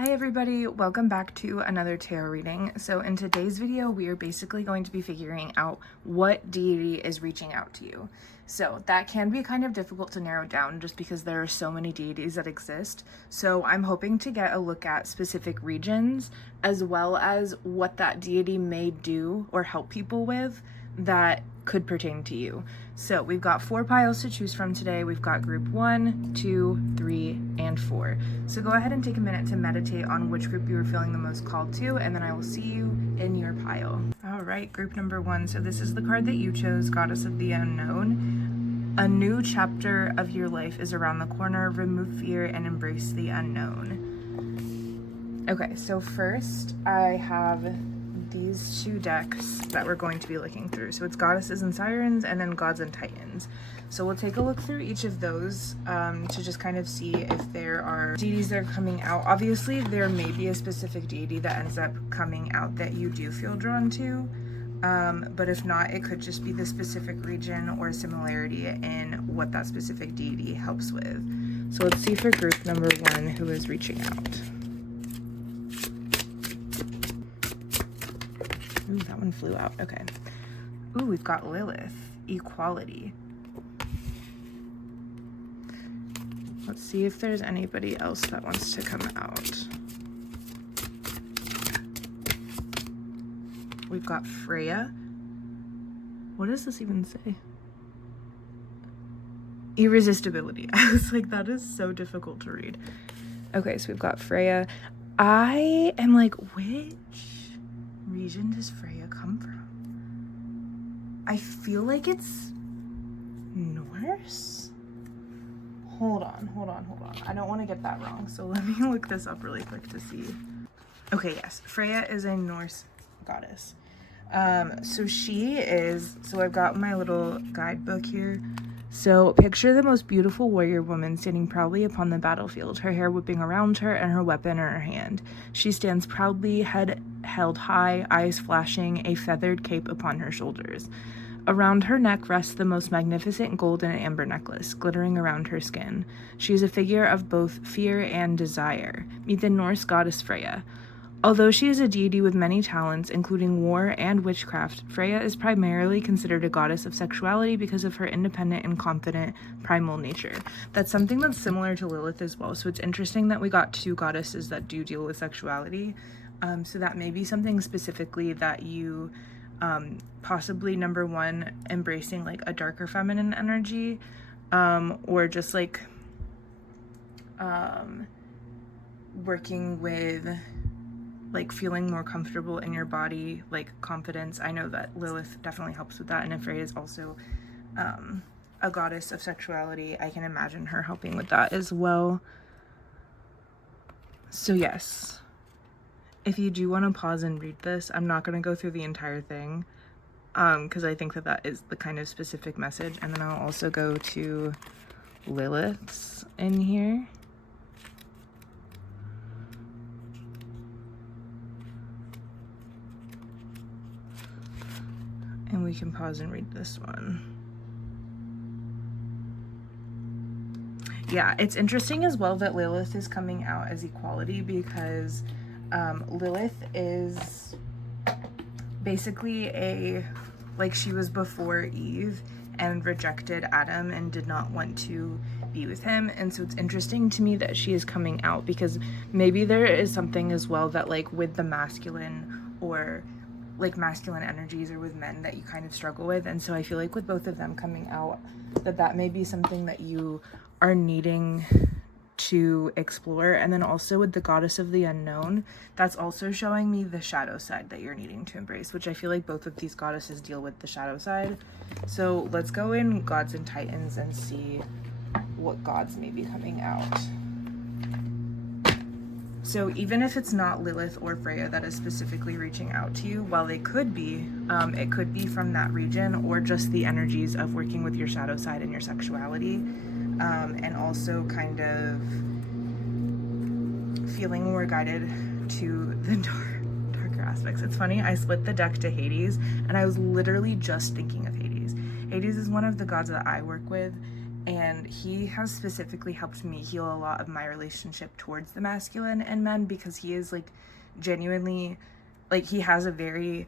Hi everybody, welcome back to another tarot reading. So in today's video, we are basically going to be figuring out what deity is reaching out to you. So that can be kind of difficult to narrow down just because there are so many deities that exist. So I'm hoping to get a look at specific regions as well as what that deity may do or help people with that could pertain to you. So we've got 4 piles to choose from today. We've got group 1, 2, 3, and 4. So go ahead and take a minute to meditate on which group you are feeling the most called to, and then I will see you in your pile. All right, group number 1. So this is the card that you chose, Goddess of the Unknown. A new chapter of your life is around the corner. Remove fear and embrace the unknown. Okay, so first I have these 2 decks that we're going to be looking through. So it's Goddesses and Sirens and then Gods and Titans. So we'll take a look through each of those to just kind of see if there are deities that are coming out. Obviously, there may be a specific deity that ends up coming out that you do feel drawn to. But if not, it could just be the specific region or similarity in what that specific deity helps with. So let's see for group number 1 who is reaching out. Ooh, that one flew out. Okay. Ooh, we've got Lilith, equality. Let's see if there's anybody else that wants to come out. We've got Freya. What does this even say? Irresistibility. I was like, that is so difficult to read. Okay, so we've got Freya. I am like, which region does Freya come from? I feel like it's Norse. Hold on. I don't want to get that wrong, so let me look this up really quick to see. Okay, yes, Freya is a Norse goddess. So I've got my little guidebook here. So picture the most beautiful warrior woman standing proudly upon the battlefield, her hair whipping around her and her weapon in her hand. She stands proudly, head held high, eyes flashing, a feathered cape upon her shoulders. Around her neck rests the most magnificent gold and amber necklace, glittering around her skin. She is a figure of both fear and desire. Meet the Norse goddess Freya. Although she is a deity with many talents, including war and witchcraft, Freya is primarily considered a goddess of sexuality because of her independent and confident primal nature. That's something that's similar to Lilith as well, so it's interesting that we got 2 goddesses that do deal with sexuality. So that may be something specifically that you possibly, number 1, embracing like a darker feminine energy, or just like working with like feeling more comfortable in your body, like confidence. I know that Lilith definitely helps with that, and if Freya is also a goddess of sexuality, I can imagine her helping with that as well. So yes, if you do want to pause and read this, I'm not going to go through the entire thing because I think that is the kind of specific message, and then I'll also go to Lilith's in here. And we can pause and read this one. Yeah, it's interesting as well that Lilith is coming out as equality because Lilith is basically she was before Eve and rejected Adam and did not want to be with him. And so it's interesting to me that she is coming out because maybe there is something as well that like with the masculine or like masculine energies or with men that you kind of struggle with. And so I feel like with both of them coming out, that may be something that you are needing to explore. And then also with the Goddess of the Unknown, that's also showing me the shadow side that you're needing to embrace, which I feel like both of these goddesses deal with the shadow side. So let's go in Gods and Titans and see what gods may be coming out. So even if it's not Lilith or Freya that is specifically reaching out to you, while they could be, it could be from that region or just the energies of working with your shadow side and your sexuality, and also kind of feeling more guided to the darker aspects. It's funny, I split the deck to Hades, and I was literally just thinking of Hades. Hades is one of the gods that I work with, And he has specifically helped me heal a lot of my relationship towards the masculine in men, because he is like genuinely, like, he has a very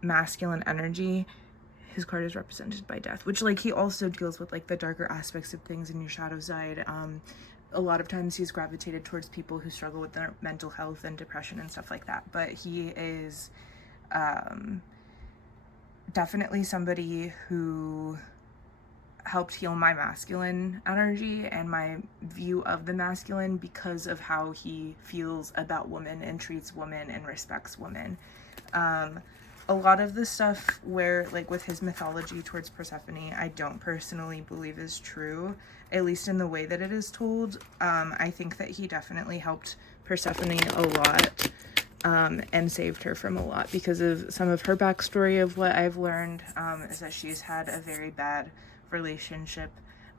masculine energy. His card is represented by death, which, like, he also deals with like the darker aspects of things in your shadow side. A lot of times he's gravitated towards people who struggle with their mental health and depression and stuff like that, but he is definitely somebody who helped heal my masculine energy and my view of the masculine, because of how he feels about women and treats women and respects women. A lot of the stuff where, like, with his mythology towards Persephone, I don't personally believe is true, at least in the way that it is told. I think that he definitely helped Persephone a lot, and saved her from a lot, because of some of her backstory. Of what I've learned is that she's had a very bad relationship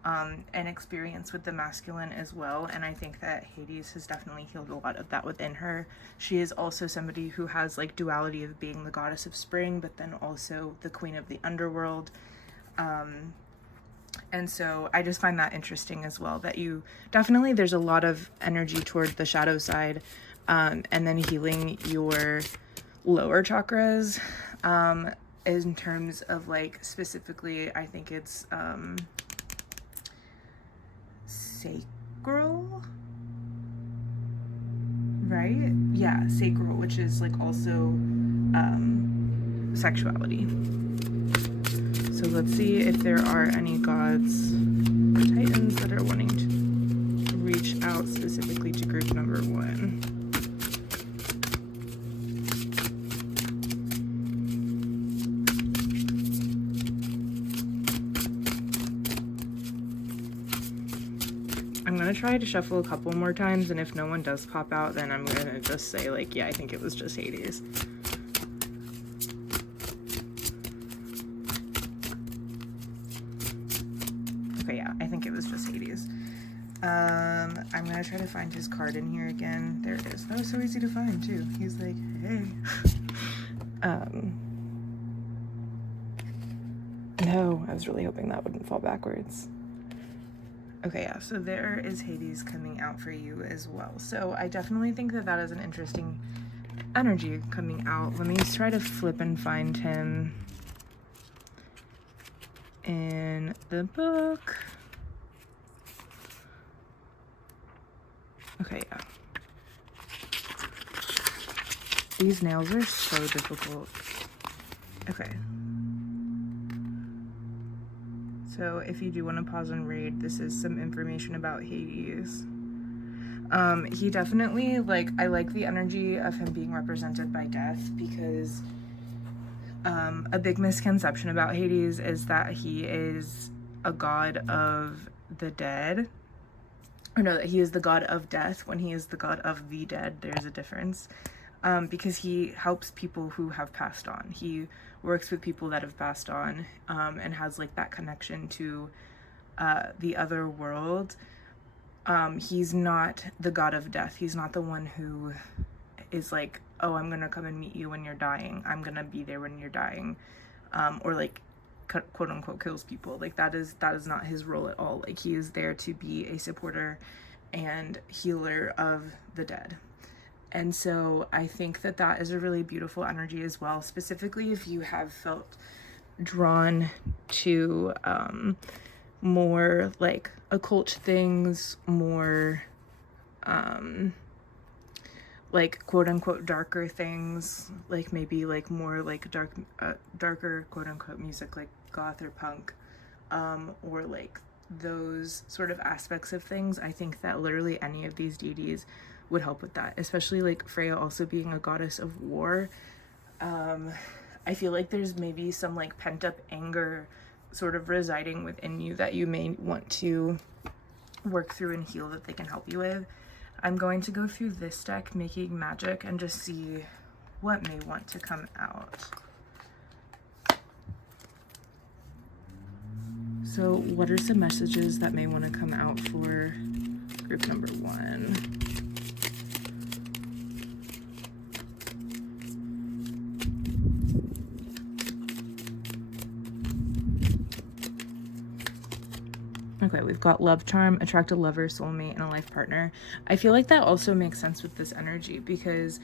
and experience with the masculine as well, and I think that Hades has definitely healed a lot of that within her. She is also somebody who has like duality of being the goddess of spring, but then also the queen of the underworld, and so I just find that interesting as well, that you definitely, there's a lot of energy toward the shadow side, and then healing your lower chakras, in terms of like specifically, I think it's sacral, right? Yeah, sacral, which is like also sexuality. So let's see if there are any gods or titans that are wanting to reach out specifically to group number 1. I'm gonna try to shuffle a couple more times, and if no one does pop out, then I'm gonna just say like, yeah, I think it was just Hades. Okay, yeah, I think it was just Hades. I'm gonna try to find his card in here again. There it is. That was so easy to find too. He's like, hey. No, I was really hoping that wouldn't fall backwards. Okay, yeah, so there is Hades coming out for you as well. So I definitely think that that is an interesting energy coming out. Let me try to flip and find him in the book. Okay, yeah. These nails are so difficult. Okay. So if you do want to pause and read, this is some information about Hades. He definitely, like, I like the energy of him being represented by death, because a big misconception about Hades is that he is a god of the dead. Or no, that he is the god of death when he is the god of the dead. There's a difference. Because he helps people who have passed on. He works with people that have passed on, and has like that connection to the other world. He's not the god of death. He's not the one who is like, oh, I'm gonna come and meet you when you're dying. I'm gonna be there when you're dying, or like quote unquote kills people. Like that is not his role at all. Like he is there to be a supporter and healer of the dead. And so I think that that is a really beautiful energy as well, specifically if you have felt drawn to more like occult things, more like quote unquote darker things, like maybe like more like darker quote unquote music, like goth or punk, or like those sort of aspects of things. I think that literally any of these deities would help with that, especially like Freya also being a goddess of war. I feel like there's maybe some like pent up anger sort of residing within you that you may want to work through and heal, that they can help you with. I'm going to go through this deck, Making Magic, and just see what may want to come out. So what are some messages that may want to come out for group number 1? Okay, we've got love charm, attract a lover, soulmate, and a life partner. I feel like that also makes sense with this energy, because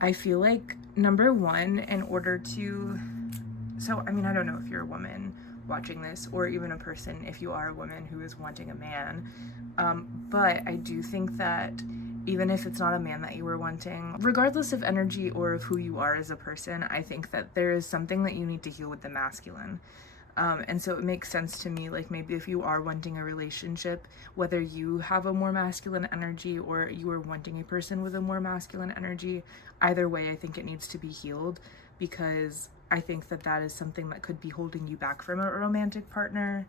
I feel like, number one, in order to, so I mean, I don't know if you're a woman watching this, or even a person if you are a woman who is wanting a man, but I do think that even if it's not a man that you were wanting, regardless of energy or of who you are as a person, I think that there is something that you need to heal with the masculine. And so it makes sense to me, like maybe if you are wanting a relationship, whether you have a more masculine energy or you are wanting a person with a more masculine energy, either way, I think it needs to be healed, because I think that that is something that could be holding you back from a romantic partner,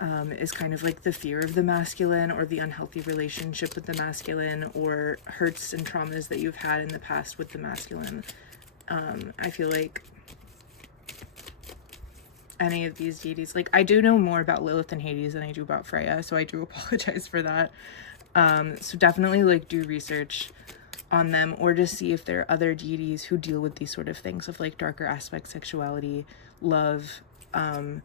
is kind of like the fear of the masculine, or the unhealthy relationship with the masculine, or hurts and traumas that you've had in the past with the masculine. I feel like any of these deities, like I do know more about Lilith and Hades than I do about Freya, so I do apologize for that. So definitely like do research on them, or just see if there are other deities who deal with these sort of things of like darker aspects, sexuality, love, and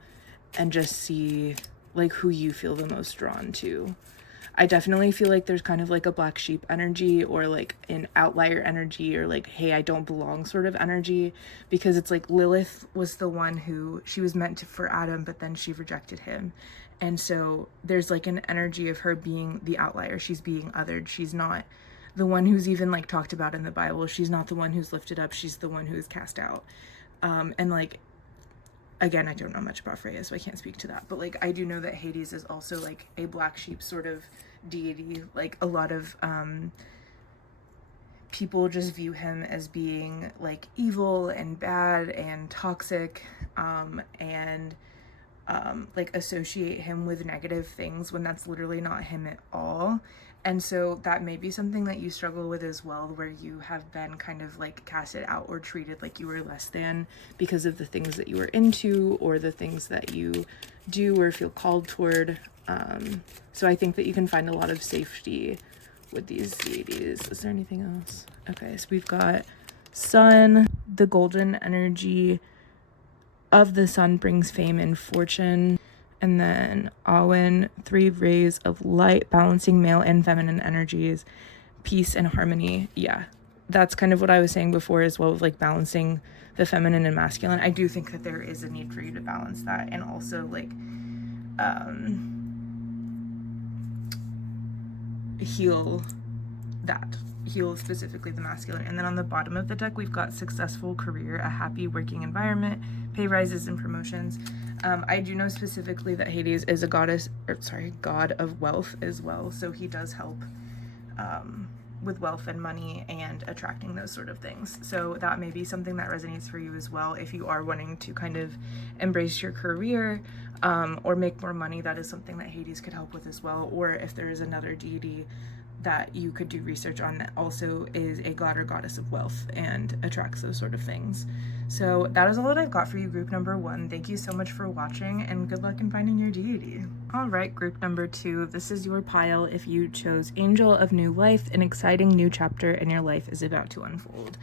just see like who you feel the most drawn to. I definitely feel like there's kind of like a black sheep energy, or like an outlier energy, or like, hey, I don't belong sort of energy, because it's like Lilith was the one who, she was meant to, for Adam, but then she rejected him. And so there's like an energy of her being the outlier. She's being othered. She's not the one who's even like talked about in the Bible. She's not the one who's lifted up. She's the one who is cast out. And like, again, I don't know much about Freya, so I can't speak to that. But like, I do know that Hades is also like a black sheep sort of deity. Like a lot of people just view him as being like evil and bad and toxic, and like associate him with negative things, when that's literally not him at all. And so that may be something that you struggle with as well, where you have been kind of like casted out or treated like you were less than because of the things that you were into, or the things that you do or feel called toward. So I think that you can find a lot of safety with these deities. Is there anything else? Okay, so we've got sun, the golden energy of the sun brings fame and fortune. And then Awen, 3 rays of light, balancing male and feminine energies, peace and harmony. Yeah, that's kind of what I was saying before as well, with like balancing the feminine and masculine. I do think that there is a need for you to balance that, and also like heal specifically the masculine. And then on the bottom of the deck, we've got successful career, a happy working environment, pay rises and promotions. I do know specifically that Hades is a god of wealth as well, so he does help with wealth and money and attracting those sort of things. So that may be something that resonates for you as well, if you are wanting to kind of embrace your career, or make more money. That is something that Hades could help with as well. Or if there is another deity that you could do research on that also is a god or goddess of wealth and attracts those sort of things. So that is all that I've got for you, group number 1. Thank you so much for watching, and good luck in finding your deity. All right, group number 2, this is your pile if you chose Angel of New Life. An exciting new chapter in your life is about to unfold.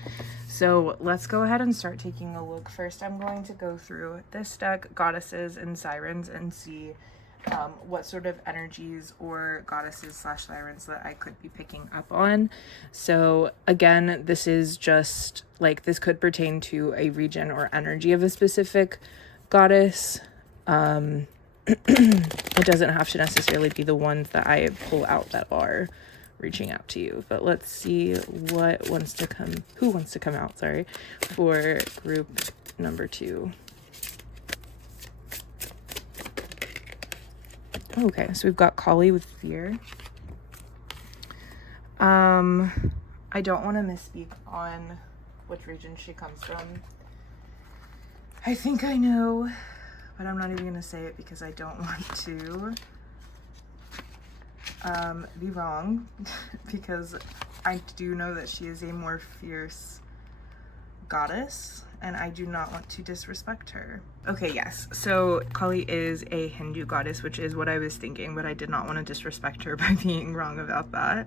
So let's go ahead and start taking a look. First, I'm going to go through this deck, goddesses and sirens, and see what sort of energies or goddesses / sirens that I could be picking up on. So again, this is just like, this could pertain to a region or energy of a specific goddess. It doesn't have to necessarily be the ones that I pull out that are reaching out to you, but let's see who wants to come out, sorry, for group number 2. Okay, so we've got Kali with fear. I don't want to misspeak on which region she comes from. I think I know, but I'm not even going to say it because I don't want to be wrong, because I do know that she is a more fierce goddess, and I do not want to disrespect her. Okay, yes, so Kali is a Hindu goddess, which is what I was thinking, but I did not want to disrespect her by being wrong about that.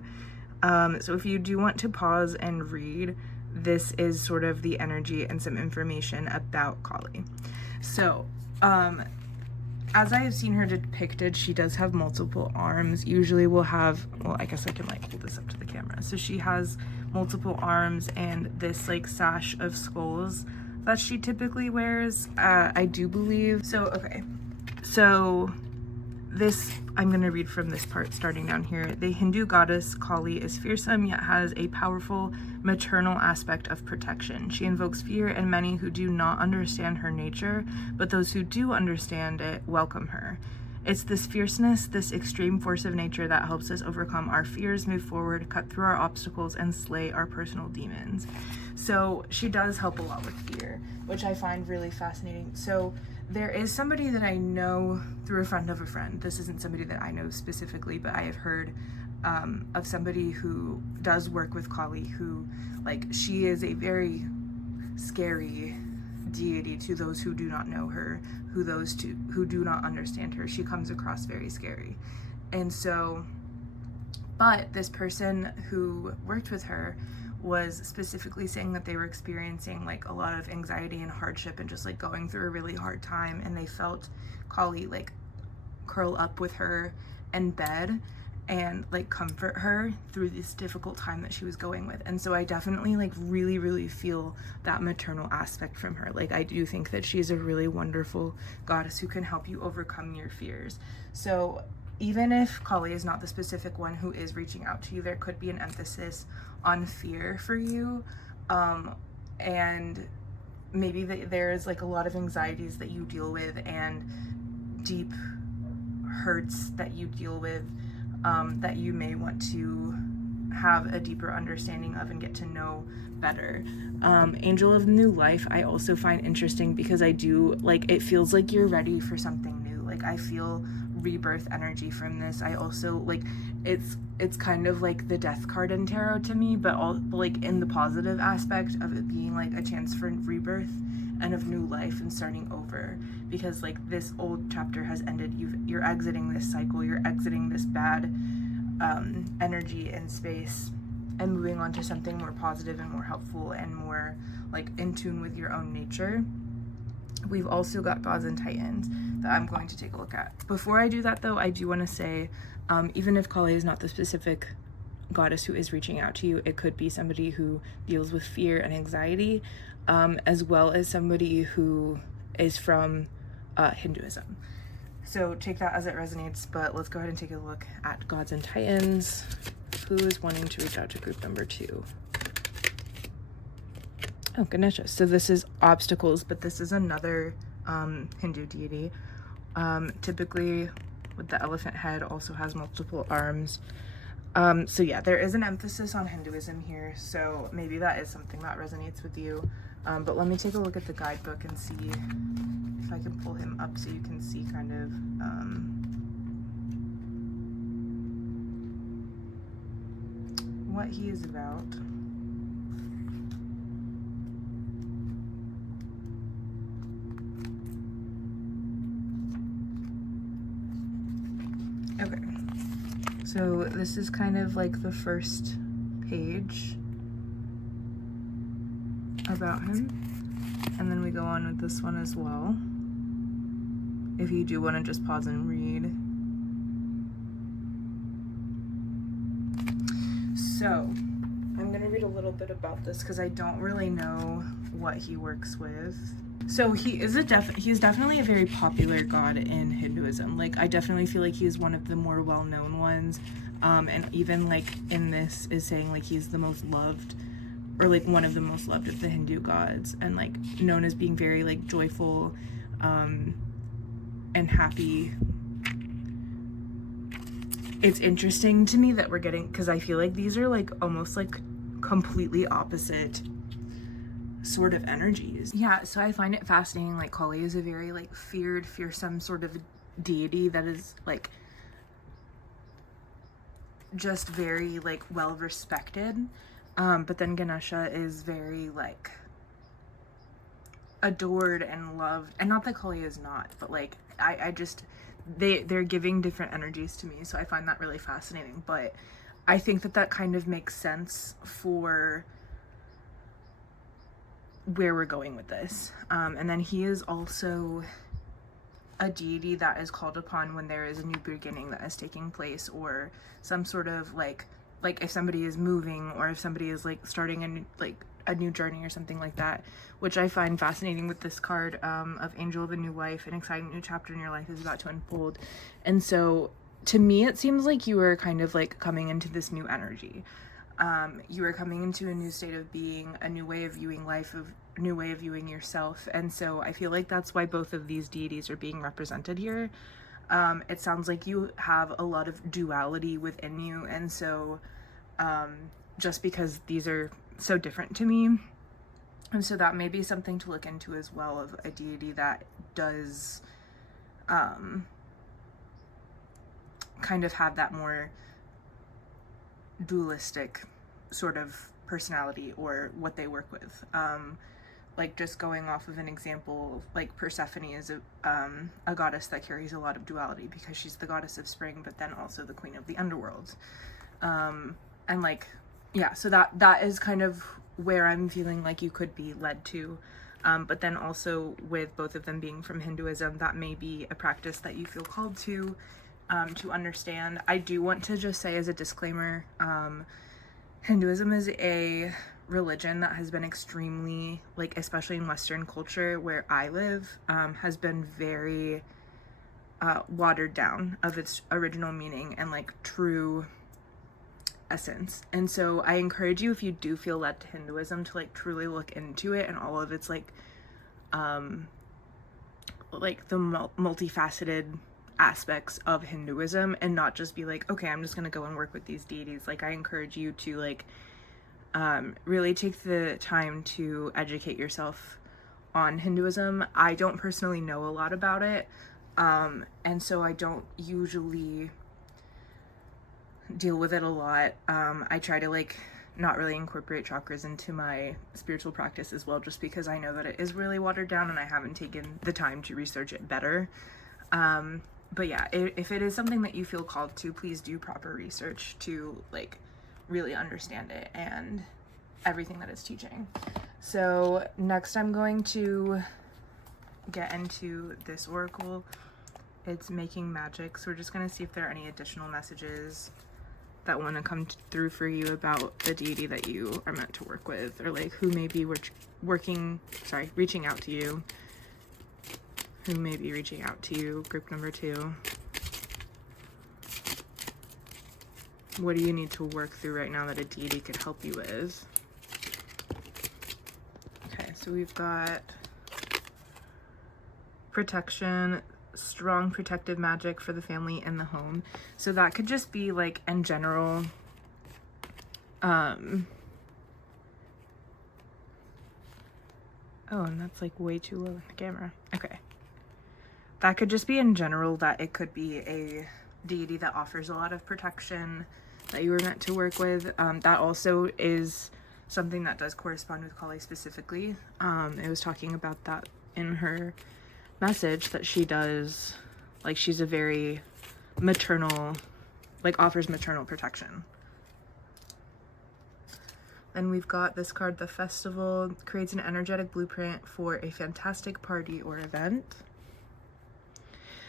So if you do want to pause and read, this is sort of the energy and some information about Kali. So as I have seen her depicted, she does have multiple arms. Usually will have, well, I guess I can like hold this up to the camera. So she has multiple arms and this like sash of skulls that she typically wears. I do believe. So, okay. So this, I'm going to read from this part starting down here. The Hindu goddess Kali is fearsome, yet has a powerful maternal aspect of protection. She invokes fear in many who do not understand her nature, but those who do understand it welcome her. It's this fierceness, this extreme force of nature that helps us overcome our fears, move forward, cut through our obstacles, and slay our personal demons. So she does help a lot with fear, which I find really fascinating. So there is somebody that I know through a friend of a friend. This isn't somebody that I know specifically, but I have heard of somebody who does work with Kali, who, like, she is a very scary deity to those who do not know her, who do not understand her. She comes across very scary. And so, but this person who worked with her was specifically saying that they were experiencing like a lot of anxiety and hardship and just like going through a really hard time, and they felt Kali like curl up with her in bed and like comfort her through this difficult time that she was going with. And so I definitely like really feel that maternal aspect from her. Like I do think that she's a really wonderful goddess who can help you overcome your fears. So even if Kali is not the specific one who is reaching out to you, there could be an emphasis on fear for you, and maybe there's like a lot of anxieties that you deal with and deep hurts that you deal with, that you may want to have a deeper understanding of and get to know better. Angel of New Life I also find interesting because I do like, it feels like you're ready for something new. Like I feel rebirth energy from this. I also like, it's kind of like the death card in tarot to me, but all like in the positive aspect of it being like a chance for rebirth and of new life and starting over, because like this old chapter has ended. You're exiting this cycle, you're exiting this bad energy and space and moving on to something more positive and more helpful and more like in tune with your own nature. We've also got gods and titans that I'm going to take a look at. Before I do that though, I do want to say, even if Kali is not the specific goddess who is reaching out to you, it could be somebody who deals with fear and anxiety, as well as somebody who is from Hinduism. So take that as it resonates, but let's go ahead and take a look at gods and titans. Who is wanting to reach out to group number 2? Oh, Ganesha. So this is obstacles, but this is another Hindu deity. Typically with the elephant head, also has multiple arms. So yeah, there is an emphasis on Hinduism here, so maybe that is something that resonates with you. But let me take a look at the guidebook and see if I can pull him up so you can see kind of what he is about. Okay, so this is kind of like the first page about him, and then we go on with this one as well, if you do want to just pause and read. So I'm going to read a little bit about this because I don't really know what he works with. So he's definitely a very popular god in Hinduism. Like I definitely feel like he's one of the more well-known ones, and even like in this is saying like he's the most loved, or like one of the most loved of the Hindu gods, and like known as being very like joyful and happy. It's interesting to me that we're getting, because I feel like these are like almost like completely opposite sort of energies. Yeah, so I find it fascinating. Like Kali is a very like feared, fearsome sort of deity that is like just very like well respected, but then Ganesha is very like adored and loved. And not that Kali is not, but like I just they're giving different energies to me, so I find that really fascinating. But I think that kind of makes sense for where we're going with this. And then he is also a deity that is called upon when there is a new beginning that is taking place, or some sort of like if somebody is moving, or if somebody is like starting a new journey or something like that, which I find fascinating with this card of Angel of a New Life. An exciting new chapter in your life is about to unfold. And so to me, it seems like you are kind of like coming into this new energy. You are coming into a new state of being, a new way of viewing life, a new way of viewing yourself. And so I feel like that's why both of these deities are being represented here. It sounds like you have a lot of duality within you, and so just because these are so different to me, and so that may be something to look into as well, of a deity that does kind of have that more dualistic sort of personality, or what they work with. Like, just going off of an example, like Persephone is a goddess that carries a lot of duality, because she's the goddess of spring, but then also the queen of the underworld. And like, yeah, so that is kind of where I'm feeling like you could be led to. But then also, with both of them being from Hinduism, that may be a practice that you feel called to understand. I do want to just say as a disclaimer, Hinduism is a religion that has been extremely, like, especially in Western culture where I live, has been very watered down of its original meaning and like true essence. And so I encourage you, if you do feel led to Hinduism, to like truly look into it and all of its like the multifaceted aspects of Hinduism, and not just be like, okay, I'm just gonna go and work with these deities. Like, I encourage you to like really take the time to educate yourself on Hinduism. I don't personally know a lot about it, and so I don't usually deal with it a lot. I try to like not really incorporate chakras into my spiritual practice as well, just because I know that it is really watered down and I haven't taken the time to research it better. But yeah, if it is something that you feel called to, please do proper research to like really understand it and everything that it's teaching. So next I'm going to get into this oracle. It's making magic. So we're just going to see if there are any additional messages that want to come through for you about the deity that you are meant to work with, or like who may be reaching out to you. Who may be reaching out to you, group number 2. What do you need to work through right now that a deity could help you with? Okay, so we've got protection, strong protective magic for the family and the home. So that could just be like in general, oh, and that's like way too low in the camera. Okay. That could just be in general that it could be a deity that offers a lot of protection that you were meant to work with. That also is something that does correspond with Kali specifically. It was talking about that in her message, that she does, like, she's a very maternal, like, offers maternal protection. Then we've got this card, the Festival, creates an energetic blueprint for a fantastic party or event.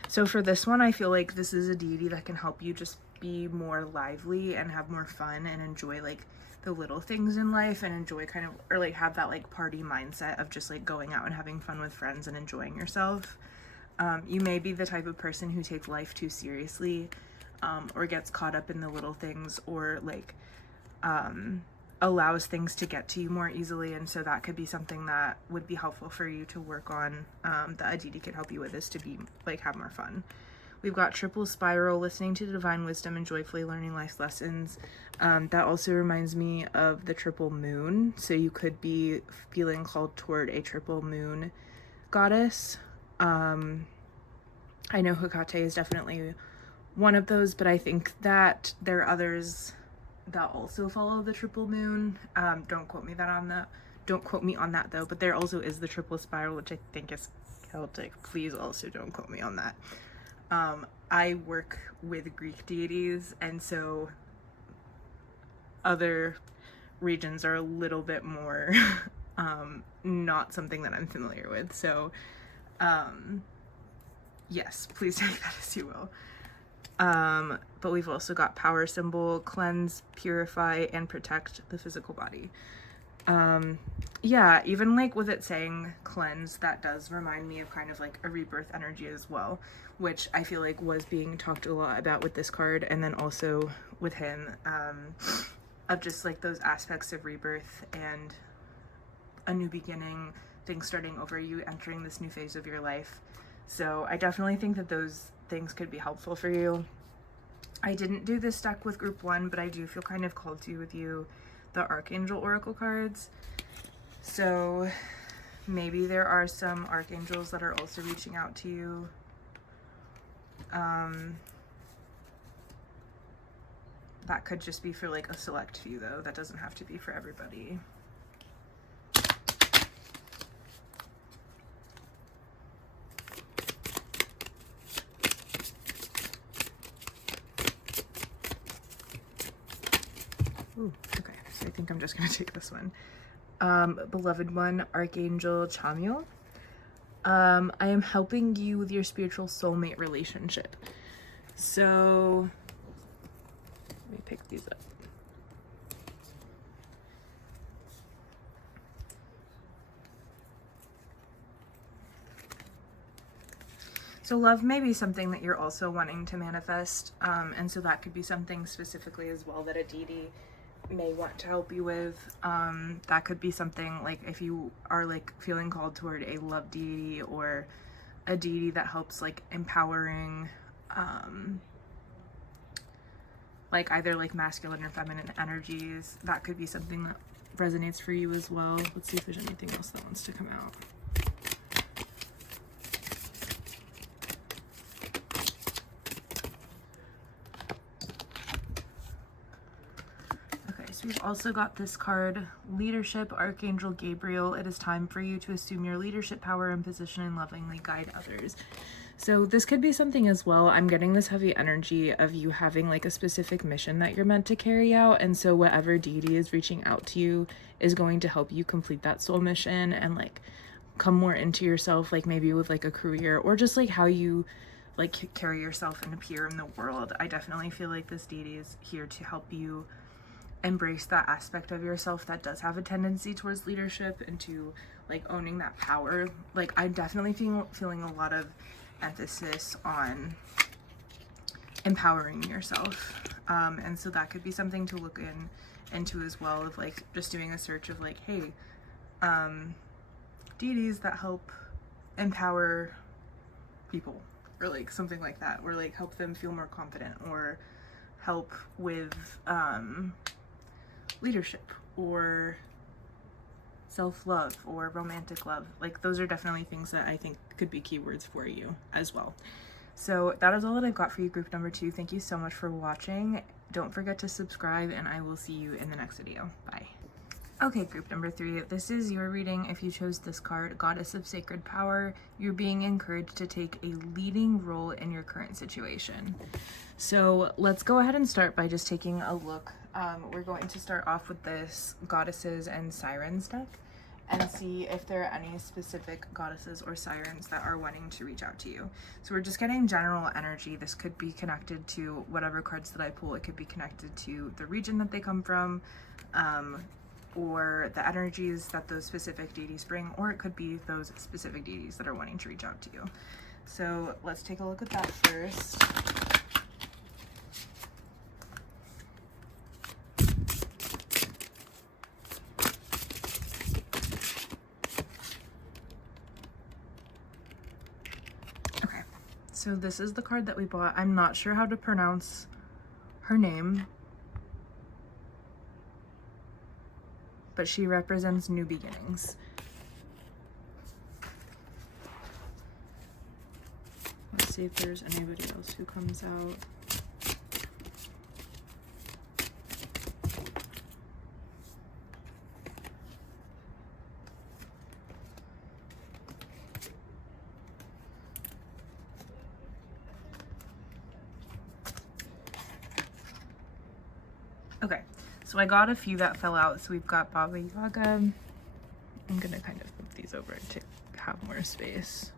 So for this one, I feel like this is a deity that can help you just be more lively and have more fun and enjoy like the little things in life, and enjoy kind of, or like have that like party mindset of just like going out and having fun with friends and enjoying yourself. You may be the type of person who takes life too seriously, or gets caught up in the little things, or like allows things to get to you more easily, and so that could be something that would be helpful for you to work on, that a deity could help you with, is to be like have more fun. We've got triple spiral, listening to divine wisdom and joyfully learning life's lessons. That also reminds me of the triple moon, so you could be feeling called toward a triple moon goddess. I know Hecate is definitely one of those, but I think that there are others that also follow the triple moon. Don't quote me on that though, but there also is the triple spiral, which I think is Celtic. Please also don't quote me on that. I work with Greek deities, and so other regions are a little bit more not something that I'm familiar with. So Yes, please take that as you will. But we've also got power symbol, cleanse, purify, and protect the physical body. Yeah, even like with it saying cleanse, that does remind me of kind of like a rebirth energy as well, which I feel like was being talked a lot about with this card, and then also with him, of just like those aspects of rebirth and a new beginning, things starting over, you entering this new phase of your life. So I definitely think that those things could be helpful for you. I didn't do this deck with group 1, but I do feel kind of called to with you the Archangel Oracle cards. So maybe there are some archangels that are also reaching out to you. That could just be for like a select few though. That doesn't have to be for everybody. Ooh, okay, so I think I'm just gonna take this one. Beloved one, Archangel Chamuel. I am helping you with your spiritual soulmate relationship. So let me pick these up. So love may be something that you're also wanting to manifest, and so that could be something specifically as well that a deity may want to help you with. That could be something like if you are like feeling called toward a love deity or a deity that helps like empowering like either like masculine or feminine energies, that could be something that resonates for you as well. Let's see if there's anything else that wants to come out. We've also got this card, Leadership, Archangel Gabriel. It is time for you to assume your leadership power and position and lovingly guide others. So this could be something as well. I'm getting this heavy energy of you having like a specific mission that you're meant to carry out. And so whatever deity is reaching out to you is going to help you complete that soul mission and like come more into yourself, like maybe with like a career or just like how you like carry yourself and appear in the world. I definitely feel like this deity is here to help you embrace that aspect of yourself that does have a tendency towards leadership and to like owning that power. Like I'm definitely feeling a lot of emphasis on empowering yourself, and so that could be something to look into as well, of like just doing a search of like, hey, deities that help empower people, or like something like that, or like help them feel more confident, or help with leadership or self-love or romantic love. Like those are definitely things that I think could be keywords for you as well. So that is all that I've got for you, group number 2. Thank you so much for watching. Don't forget to subscribe, and I will see you in the next video. Bye. Okay, group number 3, this is your reading. If you chose this card, Goddess of Sacred Power, you're being encouraged to take a leading role in your current situation. So let's go ahead and start by just taking a look. We're going to start off with this Goddesses and Sirens deck and see if there are any specific goddesses or sirens that are wanting to reach out to you. So we're just getting general energy. This could be connected to whatever cards that I pull. It could be connected to the region that they come from, or the energies that those specific deities bring, or it could be those specific deities that are wanting to reach out to you. So let's take a look at that first. Okay, so this is the card that we bought. I'm not sure how to pronounce her name, but she represents new beginnings. Let's see if there's anybody else who comes out. Okay, so I got a few that fell out. So we've got Baba Yaga. I'm gonna kind of move these over to have more space.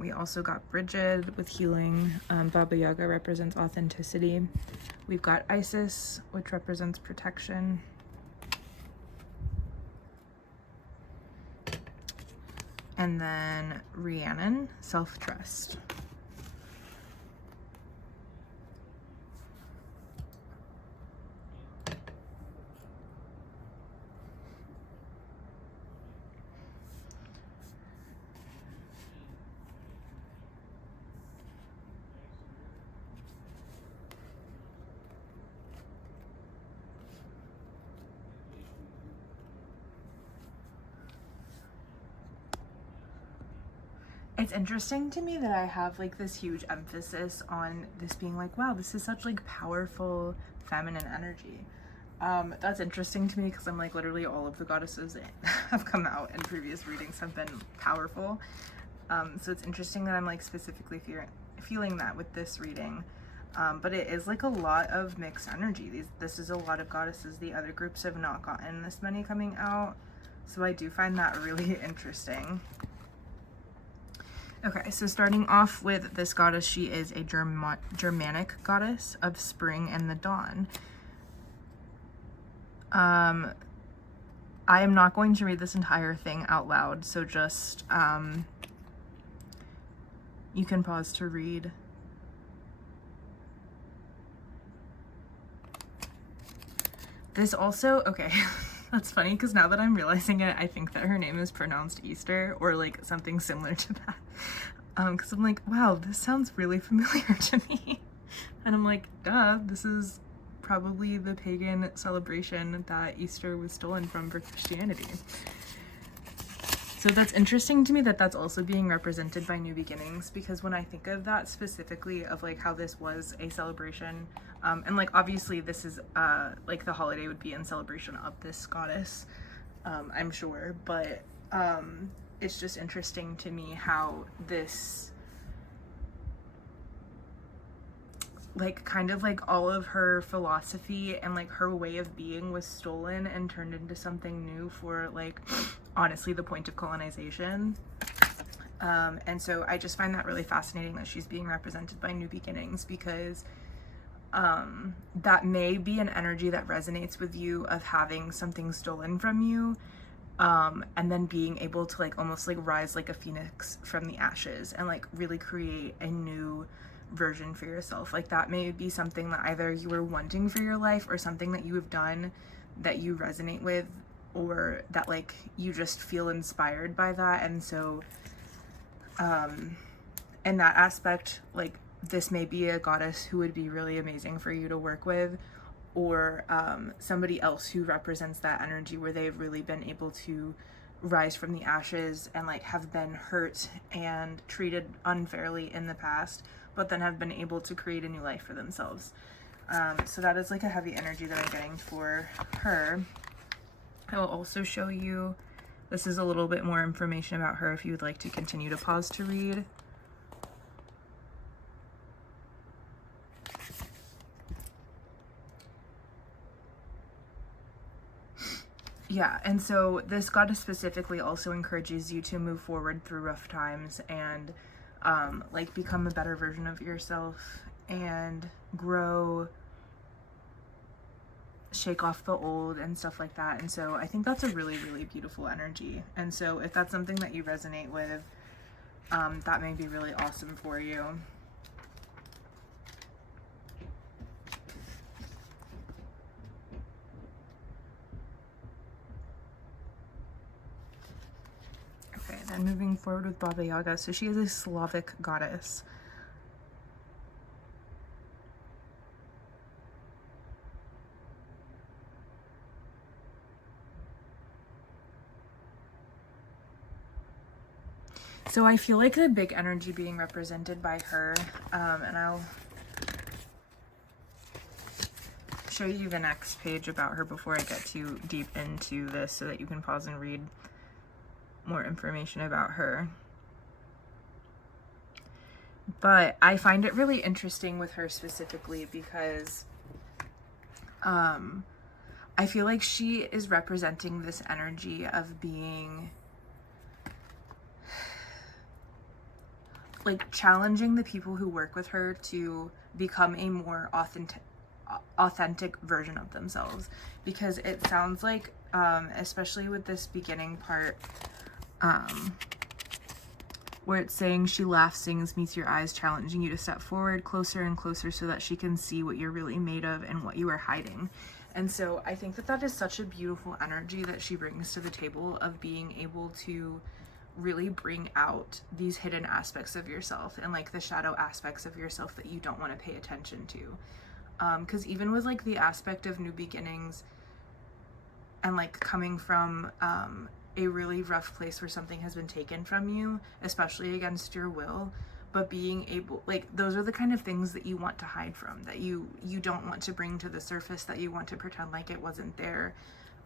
We also got Bridget with healing. Baba Yaga represents authenticity. We've got Isis, which represents protection. And then Rhiannon, self-trust. It's interesting to me that I have like this huge emphasis on this being like, wow, this is such like powerful feminine energy. That's interesting to me because I'm like literally all of the goddesses that have come out in previous readings have been powerful. So it's interesting that I'm like specifically feeling that with this reading. But it is like a lot of mixed energy. This is a lot of goddesses. The other groups have not gotten this many coming out. So I do find that really interesting. Okay, so starting off with this goddess, she is a Germanic goddess of spring and the dawn. I am not going to read this entire thing out loud, so just, you can pause to read. This also, okay, that's funny because now that I'm realizing it, I think that her name is pronounced Easter or like something similar to that. Because I'm like, wow, this sounds really familiar to me. And I'm like, duh, this is probably the pagan celebration that Easter was stolen from for Christianity. So that's interesting to me that that's also being represented by New Beginnings, because when I think of that specifically of like how this was a celebration, and like obviously this is like the holiday would be in celebration of this goddess, I'm sure, but it's just interesting to me how this like kind of like all of her philosophy and like her way of being was stolen and turned into something new for like honestly the point of colonization. And so I just find that really fascinating that she's being represented by New Beginnings, because that may be an energy that resonates with you of having something stolen from you, and then being able to like almost like rise like a phoenix from the ashes and like really create a new version for yourself. Like that may be something that either you were wanting for your life or something that you have done that you resonate with, or that like you just feel inspired by that. And so in that aspect, like this may be a goddess who would be really amazing for you to work with, or somebody else who represents that energy where they've really been able to rise from the ashes and like have been hurt and treated unfairly in the past, but then have been able to create a new life for themselves. So that is like a heavy energy that I'm getting for her. I will also show you, this is a little bit more information about her if you would like to continue to pause to read. Yeah, and so this goddess specifically also encourages you to move forward through rough times and like become a better version of yourself and grow, shake off the old and stuff like that. And so I think that's a really, really beautiful energy. And so if that's something that you resonate with, that may be really awesome for you. Okay, then moving forward with Baba Yaga. So she is a Slavic goddess. So I feel like the big energy being represented by her, and I'll show you the next page about her before I get too deep into this so that you can pause and read more information about her. But I find it really interesting with her specifically because I feel like she is representing this energy of being like challenging the people who work with her to become a more authentic version of themselves, because it sounds like especially with this beginning part where it's saying she laughs, sings, meets your eyes, challenging you to step forward closer and closer so that she can see what you're really made of and what you are hiding. And so I think that that is such a beautiful energy that she brings to the table, of being able to really bring out these hidden aspects of yourself and like the shadow aspects of yourself that you don't want to pay attention to. Because even with like the aspect of new beginnings and like coming from a really rough place where something has been taken from you, especially against your will, but being able, like, those are the kind of things that you want to hide from, that you don't want to bring to the surface, that you want to pretend like it wasn't there.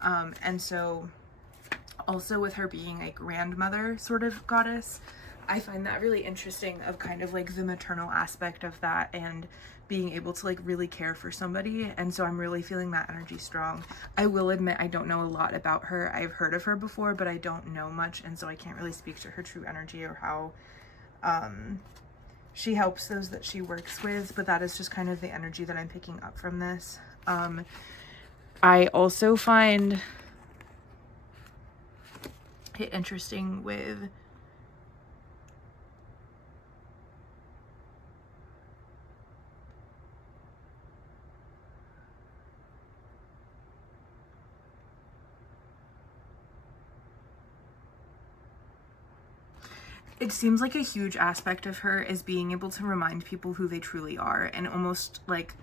And so also with her being a grandmother sort of goddess, I find that really interesting, of kind of like the maternal aspect of that and being able to like really care for somebody. And so I'm really feeling that energy strong. I will admit I don't know a lot about her. I've heard of her before, but I don't know much, and so I can't really speak to her true energy or how she helps those that she works with, but that is just kind of the energy that I'm picking up from this. I also find it interesting with it seems like a huge aspect of her is being able to remind people who they truly are, and almost like,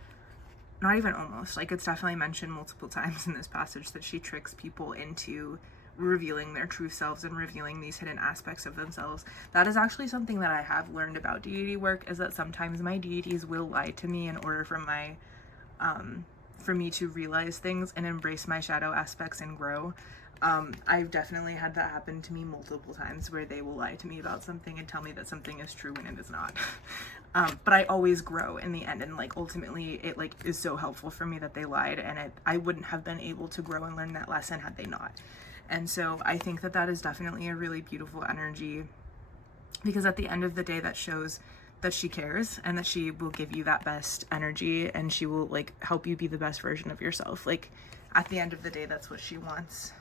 not even almost, like it's definitely mentioned multiple times in this passage that she tricks people into revealing their true selves and revealing these hidden aspects of themselves. That is actually something that I have learned about deity work, is that sometimes my deities will lie to me in order for my for me to realize things and embrace my shadow aspects and grow. I've definitely had that happen to me multiple times, where they will lie to me about something and tell me that something is true when it is not. But I always grow in the end, and like ultimately it like is so helpful for me that they lied, and I wouldn't have been able to grow and learn that lesson had they not. And so I think that that is definitely a really beautiful energy, because at the end of the day that shows that she cares and that she will give you that best energy, and she will like help you be the best version of yourself. Like at the end of the day, that's what she wants.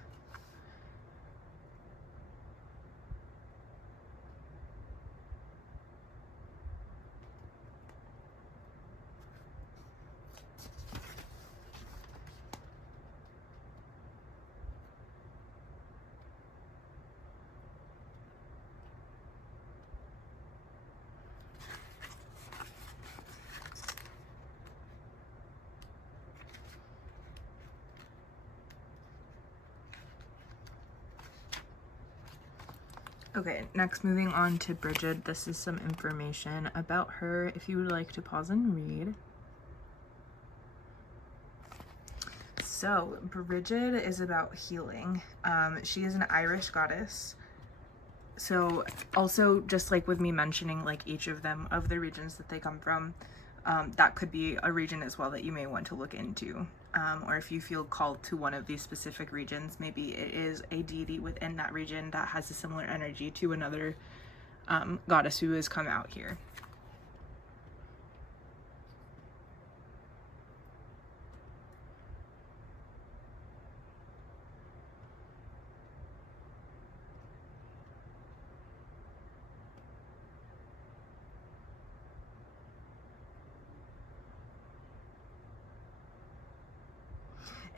Okay, next moving on to Bridget. This is some information about her if you would like to pause and read. So Bridget is about healing. She is an Irish goddess. So also, just like with me mentioning like each of them, of the regions that they come from, that could be a region as well that you may want to look into. Or if you feel called to one of these specific regions, maybe it is a deity within that region that has a similar energy to another goddess who has come out here.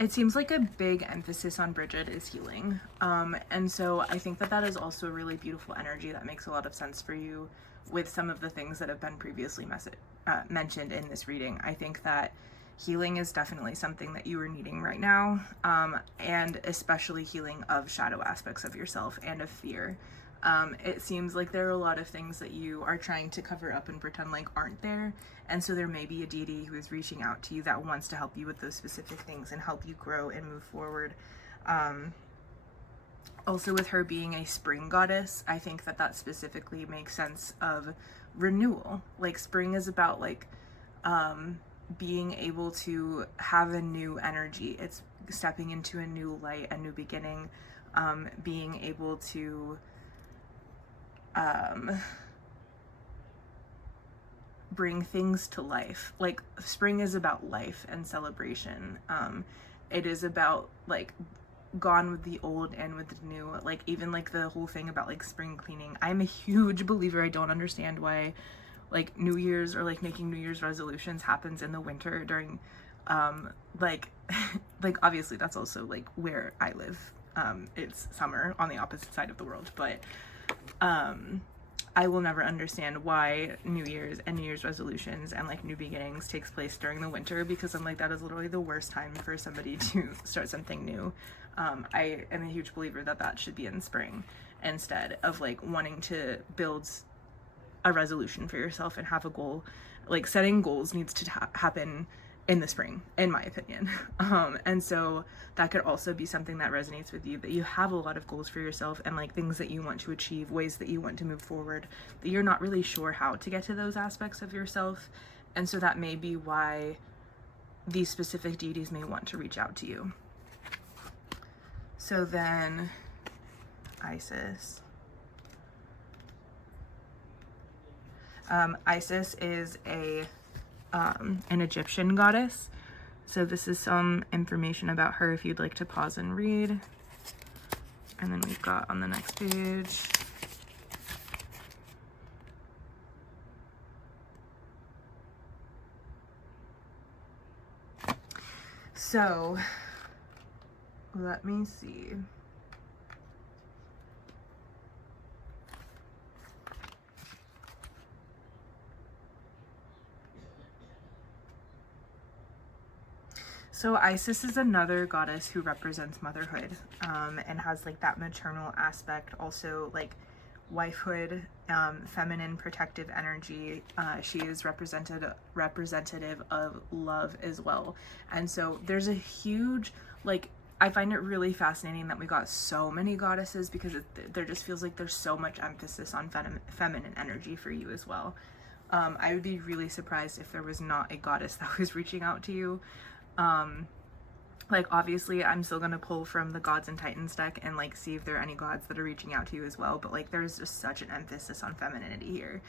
It seems like a big emphasis on Bridget is healing. And so I think that that is also a really beautiful energy that makes a lot of sense for you with some of the things that have been previously mentioned in this reading. I think that healing is definitely something that you are needing right now, and especially healing of shadow aspects of yourself and of fear. It seems like there are a lot of things that you are trying to cover up and pretend like aren't there, and so there may be a deity who is reaching out to you that wants to help you with those specific things and help you grow and move forward. Also with her being a spring goddess, I think that that specifically makes sense of renewal. Like spring is about like being able to have a new energy. It's stepping into a new light, a new beginning, being able to bring things to life. Like spring is about life and celebration. It is about like gone with the old and with the new. Like even like the whole thing about like spring cleaning. I'm a huge believer. I don't understand why like New Year's or like making New Year's resolutions happens in the winter during like like obviously that's also like where I live. It's summer on the opposite side of the world, but I will never understand why New Year's and New Year's resolutions and like new beginnings takes place during the winter, because I'm like, that is literally the worst time for somebody to start something new. I am a huge believer that that should be in spring instead of like wanting to build a resolution for yourself and have a goal. Like setting goals needs to happen in the spring, in my opinion. And so that could also be something that resonates with you, that you have a lot of goals for yourself and like things that you want to achieve, ways that you want to move forward, that you're not really sure how to get to those aspects of yourself. And so that may be why these specific deities may want to reach out to you. So then Isis. Isis is an Egyptian goddess. So this is some information about her if you'd like to pause and read. And then we've got on the next page, so let me see. So Isis is another goddess who represents motherhood, and has like that maternal aspect, also like wifehood, feminine protective energy. She is representative of love as well. And so there's a huge, like, I find it really fascinating that we got so many goddesses, because there just feels like there's so much emphasis on feminine energy for you as well. I would be really surprised if there was not a goddess that was reaching out to you. Like obviously I'm still gonna pull from the Gods and Titans deck and like see if there are any gods that are reaching out to you as well, but like there's just such an emphasis on femininity here,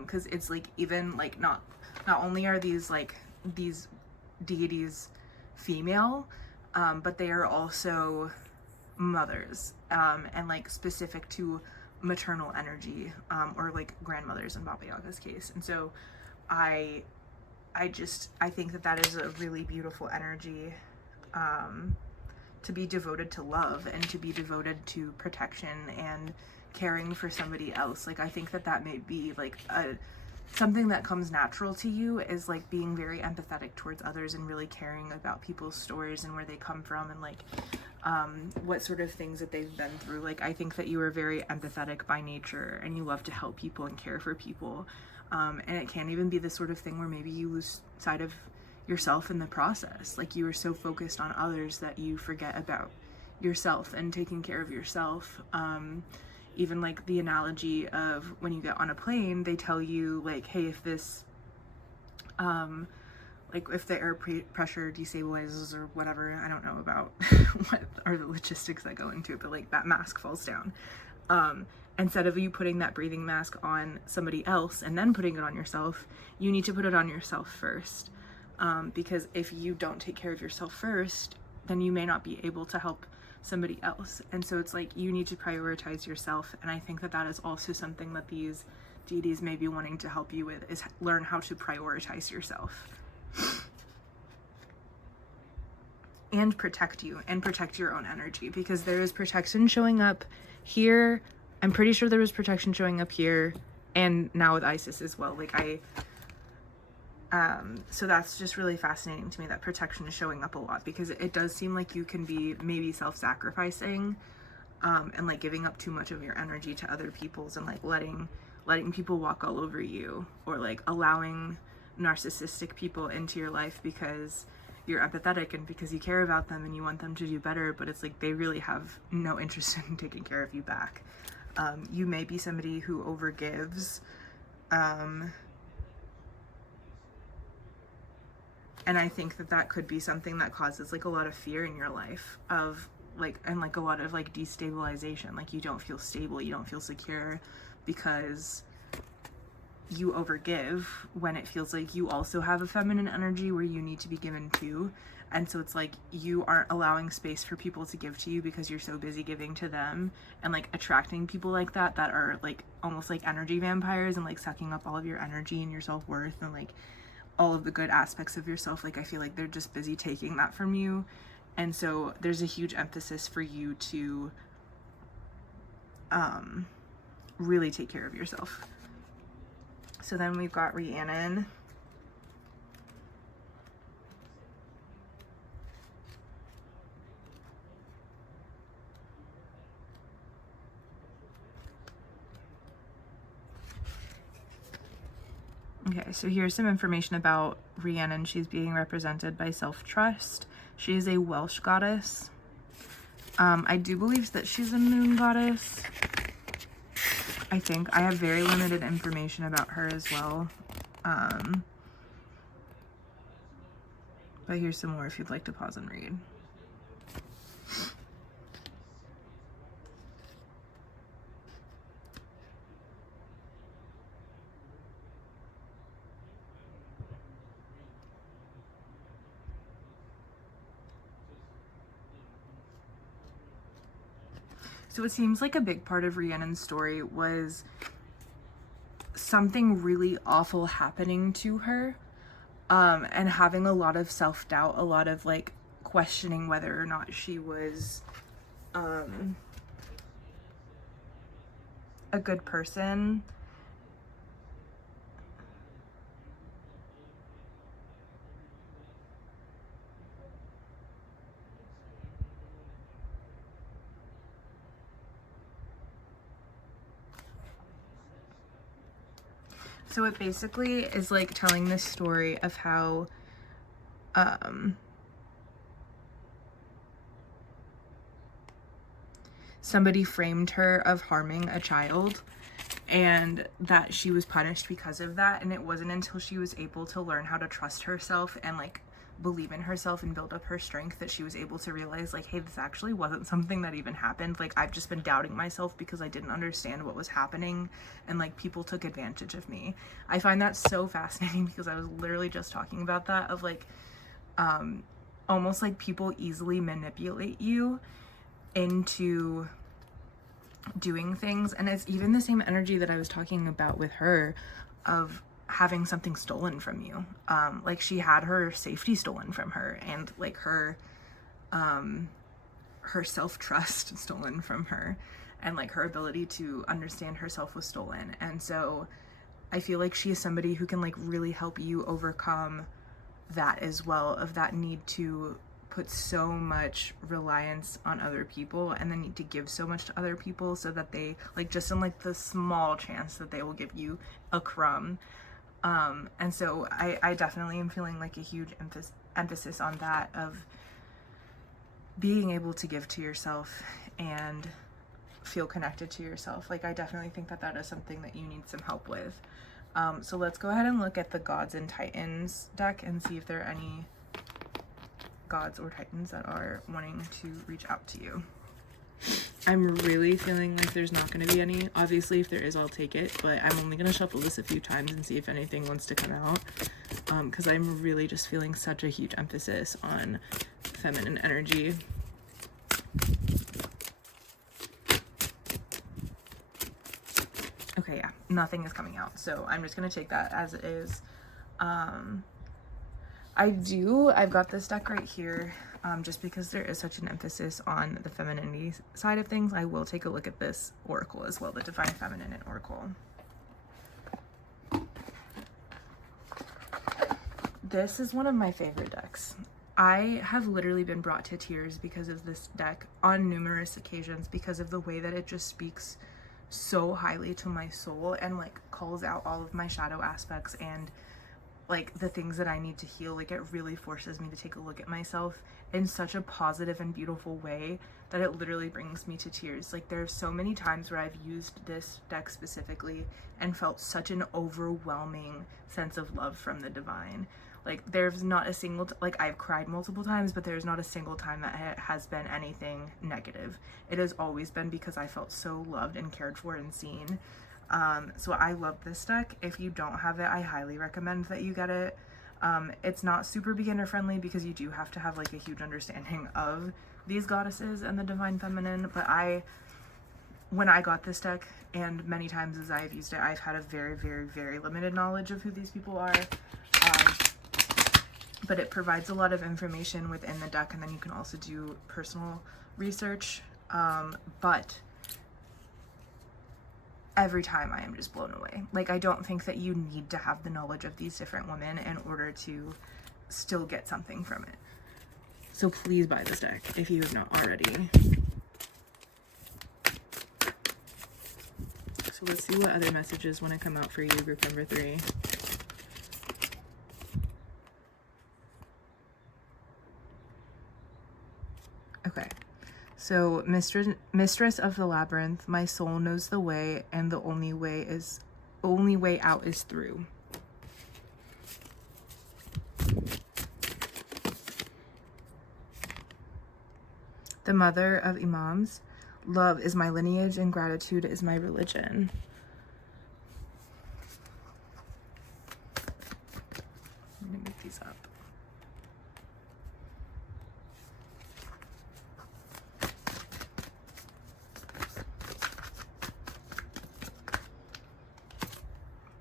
because it's like even like not only are these deities female, but they are also mothers, and like specific to maternal energy, or like grandmothers in Baba Yaga's case. And so I think that is a really beautiful energy, to be devoted to love and to be devoted to protection and caring for somebody else. Like I think that may be like something that comes natural to you, is like being very empathetic towards others and really caring about people's stories and where they come from and like what sort of things that they've been through. Like I think that you are very empathetic by nature and you love to help people and care for people. And it can even be the sort of thing where maybe you lose sight of yourself in the process. Like you are so focused on others that you forget about yourself and taking care of yourself. Even like the analogy of when you get on a plane, they tell you like, hey, if this, like if the air pressure destabilizes or whatever, I don't know about what are the logistics that go into it, but like that mask falls down. Instead of you putting that breathing mask on somebody else and then putting it on yourself, you need to put it on yourself first. Because if you don't take care of yourself first, then you may not be able to help somebody else. And so it's like you need to prioritize yourself. And I think that is also something that these deities may be wanting to help you with, is learn how to prioritize yourself. And protect you and protect your own energy, because there is protection showing up here. I'm pretty sure there was protection showing up here and now with Isis as well. Like so that's just really fascinating to me, that protection is showing up a lot, because it does seem like you can be maybe self-sacrificing, and like giving up too much of your energy to other people's, and like letting people walk all over you, or like allowing narcissistic people into your life because you're empathetic and because you care about them and you want them to do better, but it's like they really have no interest in taking care of you back. You may be somebody who overgives, and I think that could be something that causes like a lot of fear in your life, of like, and like a lot of like destabilization. Like you don't feel stable, you don't feel secure, because you overgive when it feels like you also have a feminine energy where you need to be given to. And so it's like you aren't allowing space for people to give to you because you're so busy giving to them, and like attracting people like that are like almost like energy vampires and like sucking up all of your energy and your self-worth and like all of the good aspects of yourself. Like I feel like they're just busy taking that from you. And so there's a huge emphasis for you to really take care of yourself. So then we've got Rhiannon. Okay, so here's some information about Rhiannon. She's being represented by Self-Trust. She is a Welsh goddess. I do believe that she's a moon goddess. I think. I have very limited information about her as well. But here's some more if you'd like to pause and read. So it seems like a big part of Rhiannon's story was something really awful happening to her, and having a lot of self-doubt, a lot of like questioning whether or not she was a good person. So it basically is like telling this story of how somebody framed her of harming a child, and that she was punished because of that. And it wasn't until she was able to learn how to trust herself and like believe in herself and build up her strength that she was able to realize like, hey, this actually wasn't something that even happened. Like I've just been doubting myself because I didn't understand what was happening, and like people took advantage of me. I find that so fascinating because I was literally just talking about that, of like almost like people easily manipulate you into doing things. And it's even the same energy that I was talking about with her, of having something stolen from you. Like she had her safety stolen from her, and like her self-trust stolen from her, and like her ability to understand herself was stolen. And so I feel like she is somebody who can like really help you overcome that as well, of that need to put so much reliance on other people and the need to give so much to other people, so that they like, just in like the small chance that they will give you a crumb. And so I definitely am feeling like a huge emphasis on that, of being able to give to yourself and feel connected to yourself. Like I definitely think that that is something that you need some help with. So let's go ahead and look at the Gods and Titans deck and see if there are any gods or titans that are wanting to reach out to you. I'm really feeling like there's not going to be any. Obviously, if there is, I'll take it, but I'm only going to shuffle this a few times and see if anything wants to come out, because I'm really just feeling such a huge emphasis on feminine energy. Okay, yeah, nothing is coming out, so I'm just going to take that as it is. I've got this deck right here, just because there is such an emphasis on the femininity side of things. I will take a look at this oracle as well, the Divine Feminine and Oracle. This is one of my favorite decks. I have literally been brought to tears because of this deck on numerous occasions, because of the way that it just speaks so highly to my soul and like calls out all of my shadow aspects and like the things that I need to heal. Like it really forces me to take a look at myself in such a positive and beautiful way that it literally brings me to tears. Like there's so many times where I've used this deck specifically and felt such an overwhelming sense of love from the divine. Like there's not a single, like I've cried multiple times, but there's not a single time that has been anything negative. It has always been because I felt so loved and cared for and seen. So I love this deck. If you don't have it, I highly recommend that you get it. It's not super beginner friendly because you do have to have like a huge understanding of these goddesses and the divine feminine, but when I got this deck, and many times as I've used it, I've had a very, very, very limited knowledge of who these people are. But it provides a lot of information within the deck, and then you can also do personal research. But every time I am just blown away. Like, I don't think that you need to have the knowledge of these different women in order to still get something from it. So please buy this deck if you have not already. So let's see what other messages want to come out for you, group number 3. Okay. So, mistress of the labyrinth, my soul knows the way, and the only way out is through. The mother of imams, love is my lineage and gratitude is my religion. I'm gonna make these up.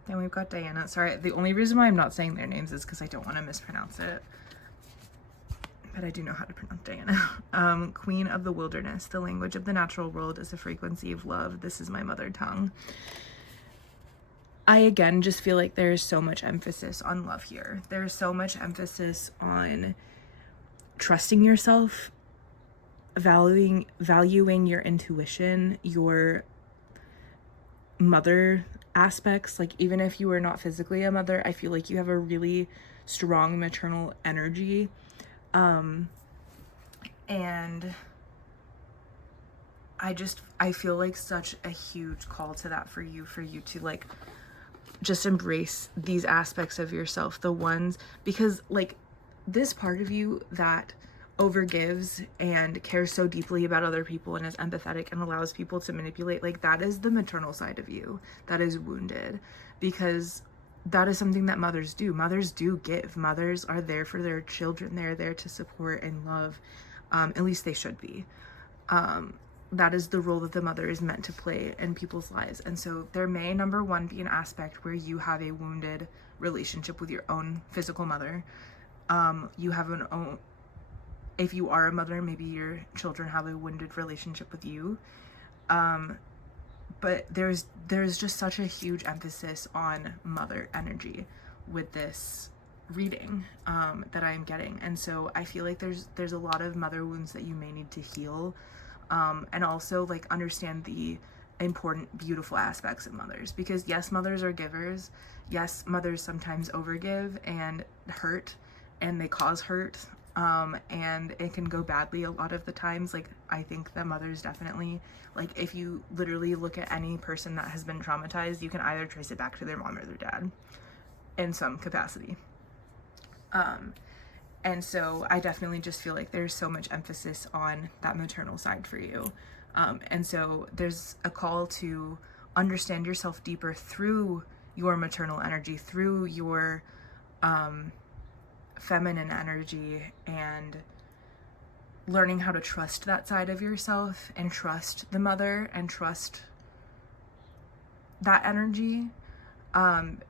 And we've got Diana. Sorry, the only reason why I'm not saying their names is because I don't want to mispronounce it. But I do know how to pronounce Diana. Queen of the wilderness. The language of the natural world is the frequency of love. This is my mother tongue. I, again, just feel like there's so much emphasis on love here. There's so much emphasis on trusting yourself, valuing your intuition, your mother aspects. Like, even if you are not physically a mother, I feel like you have a really strong maternal energy. And I feel like such a huge call to that for you to like just embrace these aspects of yourself, the ones, because like this part of you that overgives and cares so deeply about other people and is empathetic and allows people to manipulate, like that is the maternal side of you that is wounded, because that is something that mothers do. Mothers do give. Mothers are there for their children. They're there to support and love. At least they should be. That is the role that the mother is meant to play in people's lives. And so there may, number one, be an aspect where you have a wounded relationship with your own physical mother. You have an own, if you are a mother, maybe your children have a wounded relationship with you. But there's just such a huge emphasis on mother energy with this reading that I'm getting. And so I feel like there's a lot of mother wounds that you may need to heal, and also like understand the important, beautiful aspects of mothers, because yes, mothers are givers. Yes, mothers sometimes overgive and hurt, and they cause hurt, and it can go badly a lot of the times. Like, I think that mothers definitely, like, if you literally look at any person that has been traumatized, you can either trace it back to their mom or their dad in some capacity. And so I definitely just feel like there's so much emphasis on that maternal side for you. And so there's a call to understand yourself deeper through your maternal energy, through your feminine energy, and learning how to trust that side of yourself and trust the mother and trust that energy.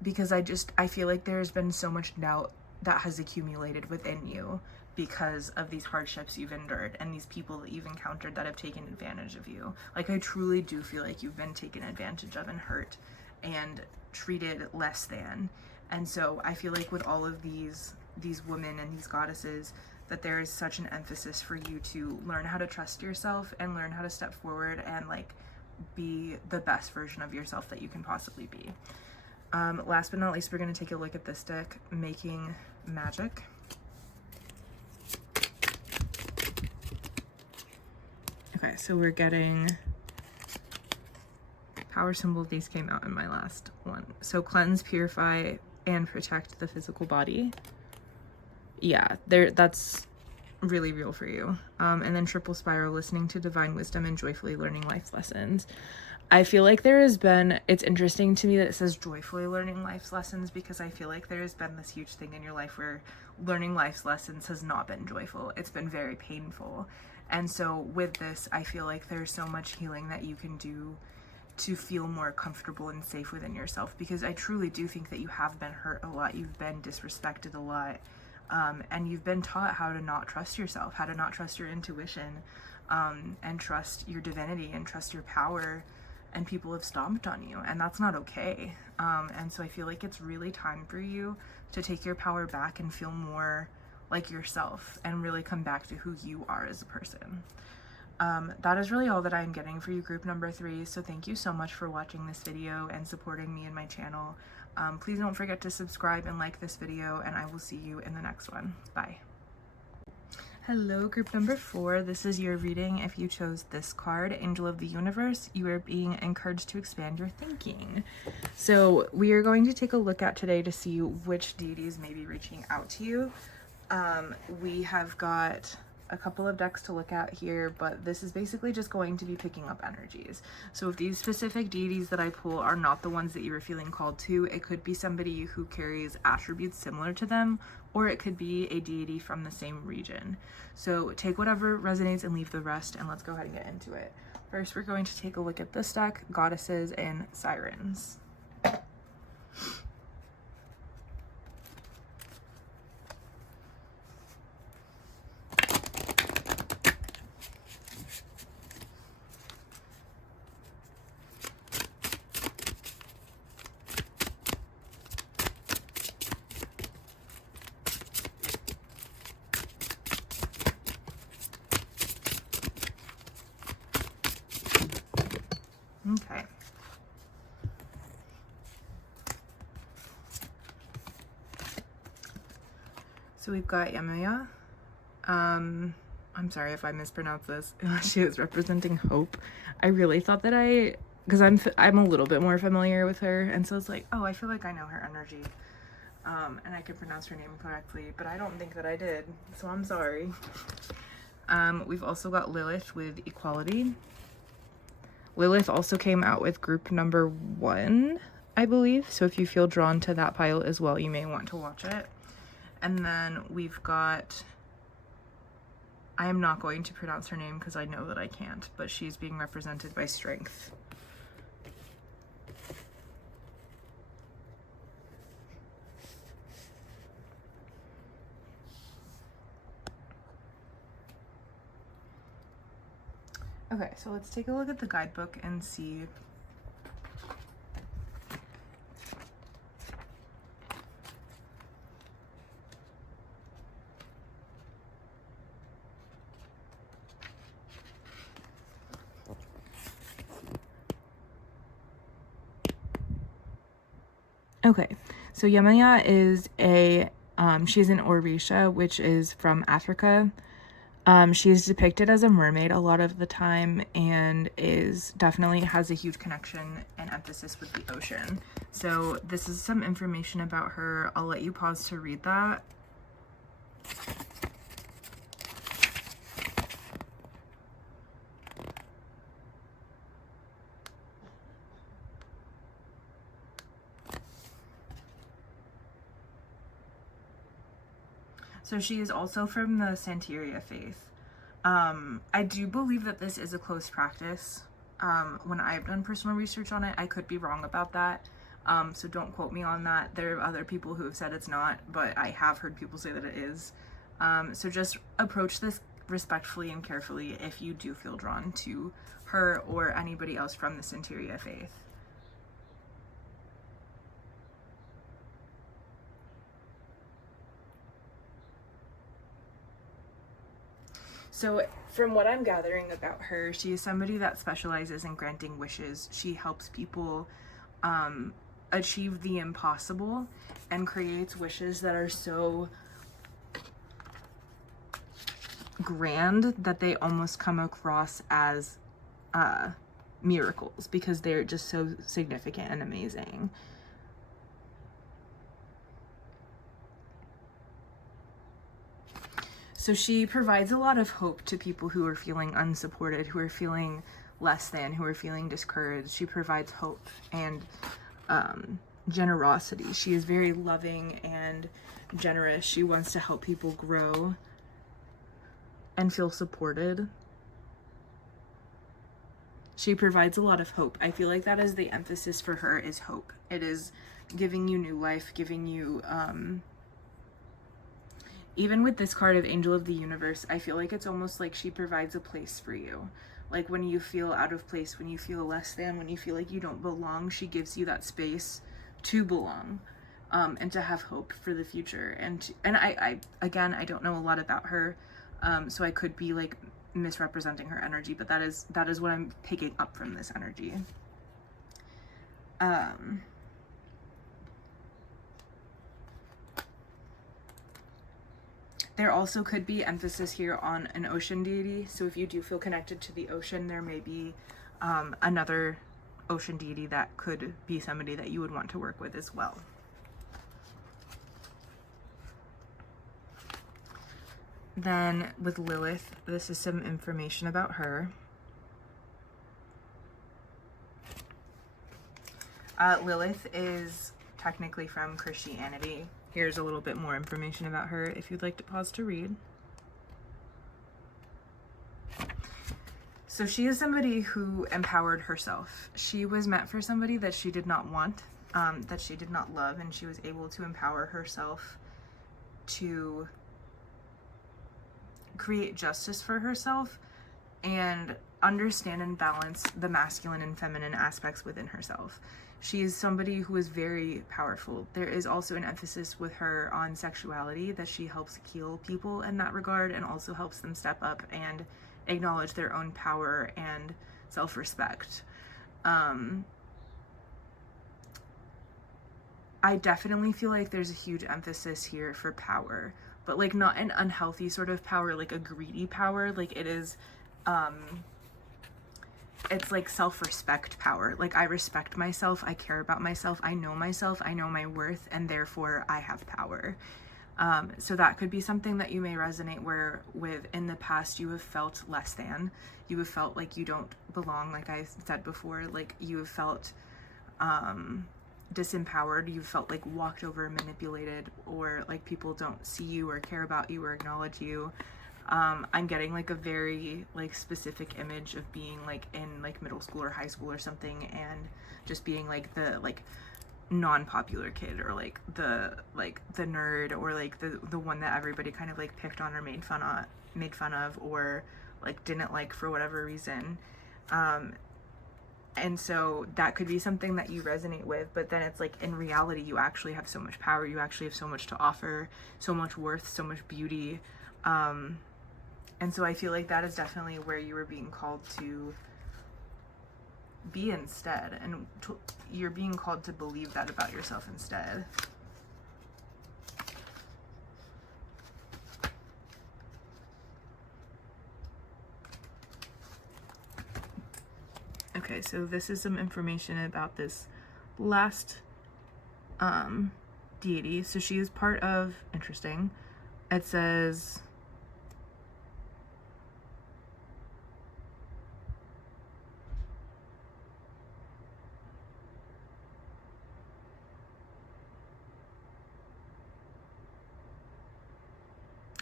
Because I feel like there's been so much doubt that has accumulated within you because of these hardships you've endured and these people that you've encountered that have taken advantage of you. Like, I truly do feel like you've been taken advantage of and hurt and treated less than. And so I feel like with all of these women and these goddesses, that there is such an emphasis for you to learn how to trust yourself and learn how to step forward and like be the best version of yourself that you can possibly be. Last but not least, we're going to take a look at this deck, Making Magic. Okay, so we're getting power symbol. These came out in my last one. So cleanse, purify, and protect the physical body. Yeah, that's really real for you. And then triple spiral, listening to divine wisdom and joyfully learning life lessons. I feel like there has been, it's interesting to me that it says joyfully learning life's lessons, because I feel like there has been this huge thing in your life where learning life's lessons has not been joyful. It's been very painful. And so with this, I feel like there's so much healing that you can do to feel more comfortable and safe within yourself, because I truly do think that you have been hurt a lot, you've been disrespected a lot, and you've been taught how to not trust yourself, how to not trust your intuition, and trust your divinity and trust your power, and people have stomped on you, and that's not okay. And so I feel like it's really time for you to take your power back and feel more like yourself and really come back to who you are as a person. That is really all that I'm getting for you, group number 3. So thank you so much for watching this video and supporting me and my channel. Please don't forget to subscribe and like this video, and I will see you in the next one. Bye. Hello, group number 4. This is your reading. If you chose this card, Angel of the Universe, you are being encouraged to expand your thinking. So we are going to take a look at today to see which deities may be reaching out to you. We have got a couple of decks to look at here, but this is basically just going to be picking up energies. So if these specific deities that I pull are not the ones that you were feeling called to, it could be somebody who carries attributes similar to them, or it could be a deity from the same region. So take whatever resonates and leave the rest, and let's go ahead and get into it. First, we're going to take a look at this deck, Goddesses and Sirens. Okay. So we've got Yamaya. I'm sorry if I mispronounce this. She is representing hope. I really thought that because I'm a little bit more familiar with her, and so it's like, oh, I feel like I know her energy. And I could pronounce her name correctly, but I don't think that I did, so I'm sorry. We've also got Lilith with Equality. Lilith also came out with group number 1, I believe. So if you feel drawn to that pile as well, you may want to watch it. And then we've got, I am not going to pronounce her name because I know that I can't, but she's being represented by Strength. Okay, so let's take a look at the guidebook and see. Okay, so Yamaya is she's an Orisha, which is from Africa. She's depicted as a mermaid a lot of the time, and definitely has a huge connection and emphasis with the ocean. So this is some information about her. I'll let you pause to read that. So she is also from the Santeria faith. I do believe that this is a close practice. When I've done personal research on it, I could be wrong about that. So don't quote me on that. There are other people who have said it's not, but I have heard people say that it is. So just approach this respectfully and carefully if you do feel drawn to her or anybody else from the Santeria faith. So from what I'm gathering about her, she is somebody that specializes in granting wishes. She helps people achieve the impossible and creates wishes that are so grand that they almost come across as miracles, because they're just so significant and amazing. So she provides a lot of hope to people who are feeling unsupported, who are feeling less than, who are feeling discouraged. She provides hope and generosity. She is very loving and generous. She wants to help people grow and feel supported. She provides a lot of hope. I feel like that is the emphasis for her, is hope. It is giving you new life, giving you, even with this card of Angel of the Universe, I feel like it's almost like she provides a place for you. Like when you feel out of place, when you feel less than, when you feel like you don't belong, she gives you that space to belong, and to have hope for the future. And I again, I don't know a lot about her, so I could be like misrepresenting her energy, but that is what I'm picking up from this energy. There also could be emphasis here on an ocean deity. So if you do feel connected to the ocean, there may be another ocean deity that could be somebody that you would want to work with as well. Then with Lilith, this is some information about her. Lilith is technically from Christianity. Here's a little bit more information about her if you'd like to pause to read. So she is somebody who empowered herself. She was meant for somebody that she did not want, that she did not love, and she was able to empower herself to create justice for herself and understand and balance the masculine and feminine aspects within herself. She is somebody who is very powerful. There is also an emphasis with her on sexuality, that she helps heal people in that regard and also helps them step up and acknowledge their own power and self-respect. I definitely feel like there's a huge emphasis here for power, but like not an unhealthy sort of power, like a greedy power. Like it is, it's like self-respect power. Like I respect myself, I care about myself, I know my worth, and therefore I have power. So that could be something that you may resonate with in the past. You have felt less than, you have felt like you don't belong, like I said before, like you have felt disempowered, you felt like walked over, manipulated, or like people don't see you or care about you or acknowledge you. I'm getting like a very like specific image of being like in like middle school or high school or something, and just being like the like non-popular kid, or like the nerd, or like the one that everybody kind of like picked on or made fun of or like didn't like for whatever reason. And so that could be something that you resonate with, but then it's like in reality you actually have so much power, you actually have so much to offer, so much worth, so much beauty. And so I feel like that is definitely where you were being called to be instead, and you're being called to believe that about yourself instead. Okay, so this is some information about this last deity. So she is part of, interesting, it says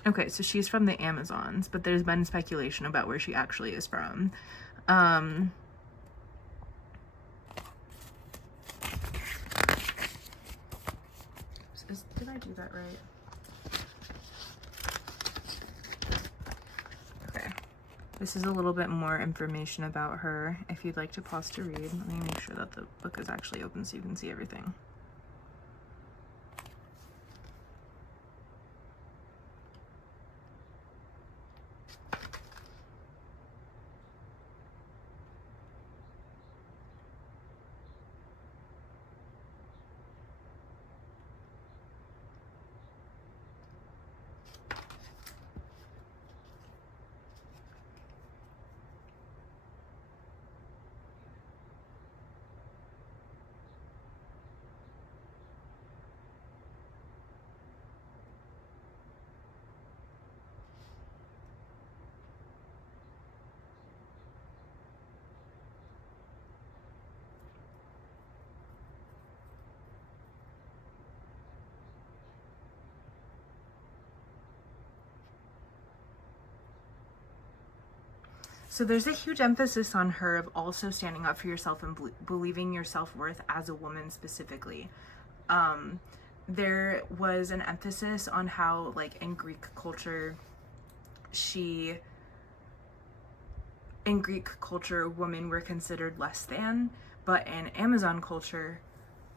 okay, so she's from the Amazons, but there's been speculation about where she actually is from. Did I do that right? Okay. This is a little bit more information about her. If you'd like to pause to read, let me make sure that the book is actually open so you can see everything. So there's a huge emphasis on her of also standing up for yourself and believing your self-worth as a woman specifically. There was an emphasis on how, like, in Greek culture, women were considered less than, but in Amazon culture,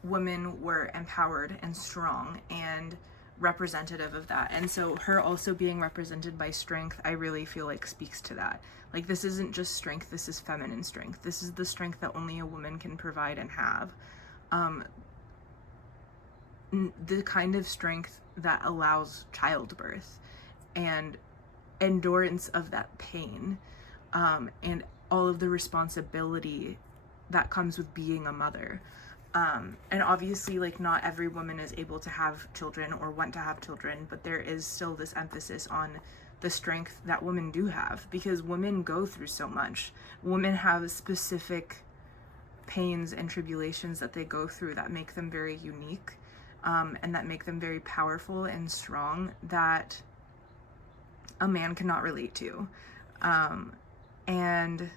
women were empowered and strong and representative of that. And so her also being represented by strength, I really feel like speaks to that. Like, this isn't just strength, this is feminine strength. This is the strength that only a woman can provide and have. The kind of strength that allows childbirth and endurance of that pain, and all of the responsibility that comes with being a mother. And obviously, like, not every woman is able to have children or want to have children, but there is still this emphasis on the strength that women do have, because women go through so much. Women have specific pains and tribulations that they go through that make them very unique, and that make them very powerful and strong, that a man cannot relate to. And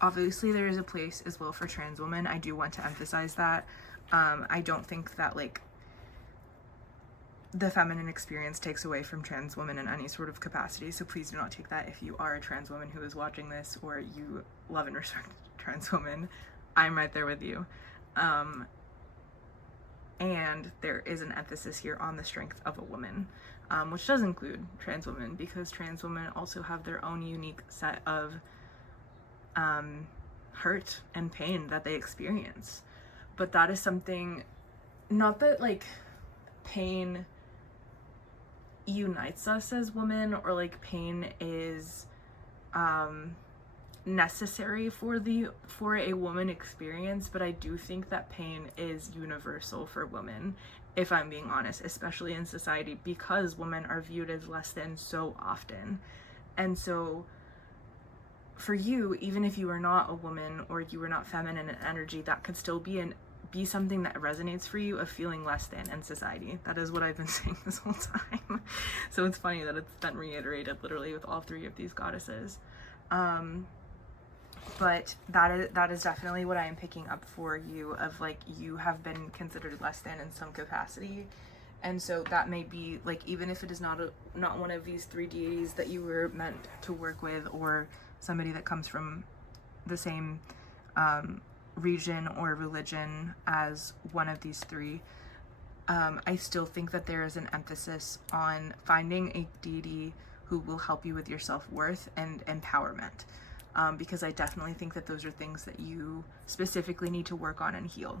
obviously there is a place as well for trans women. I do want to emphasize that. I don't think that, like, the feminine experience takes away from trans women in any sort of capacity, so please do not take that if you are a trans woman who is watching this, or you love and respect trans women. I'm right there with you. And there is an emphasis here on the strength of a woman, which does include trans women, because trans women also have their own unique set of hurt and pain that they experience. But that is something, not that, like, pain unites us as women, or, like, pain is necessary for a woman experience, but I do think that pain is universal for women, if I'm being honest, especially in society, because women are viewed as less than so often. And so for you, even if you are not a woman or you are not feminine in energy, that could still be something that resonates for you, of feeling less than in society. That is what I've been saying this whole time. So it's funny that it's been reiterated literally with all three of these goddesses. But that is definitely what I am picking up for you, of, like, you have been considered less than in some capacity. And so that may be, like, even if it is not one of these three deities that you were meant to work with, or somebody that comes from the same region or religion as one of these three, I still think that there is an emphasis on finding a deity who will help you with your self-worth and empowerment, because I definitely think that those are things that you specifically need to work on and heal.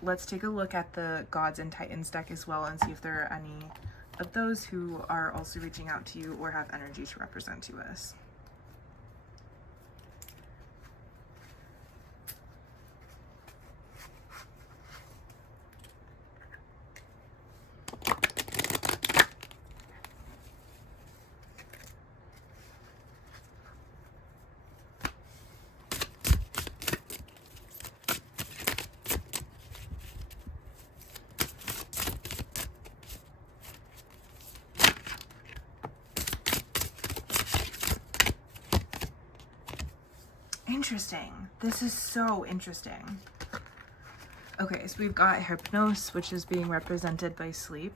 Let's take a look at the Gods and Titans deck as well, and see if there are any of those who are also reaching out to you or have energy to represent to us. Interesting. This is so interesting. Okay, so we've got Hypnos, which is being represented by sleep.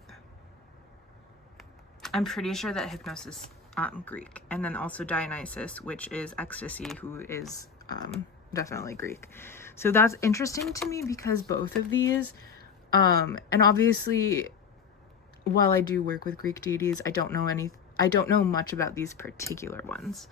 I'm pretty sure that Hypnos is Greek. And then also Dionysus, which is ecstasy, who is definitely Greek. So that's interesting to me, because both of these, and obviously, while I do work with Greek deities, I don't know much about these particular ones.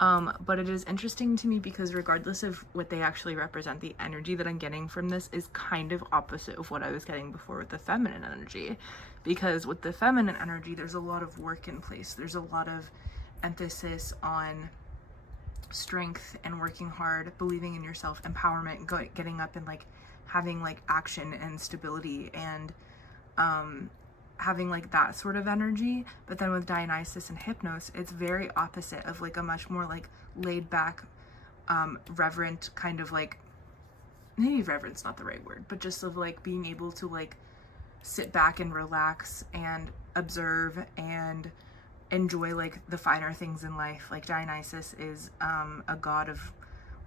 But it is interesting to me, because regardless of what they actually represent, the energy that I'm getting from this is kind of opposite of what I was getting before with the feminine energy. Because with the feminine energy, there's a lot of work in place. There's a lot of emphasis on strength and working hard, believing in yourself, empowerment, getting up and, like, having, like, action and stability, and having, like, that sort of energy. But then with Dionysus and Hypnos, it's very opposite, of, like, a much more, like, laid back, reverent kind of, like, maybe reverent's not the right word, but just of, like, being able to, like, sit back and relax and observe and enjoy like the finer things in life. Like Dionysus is a god of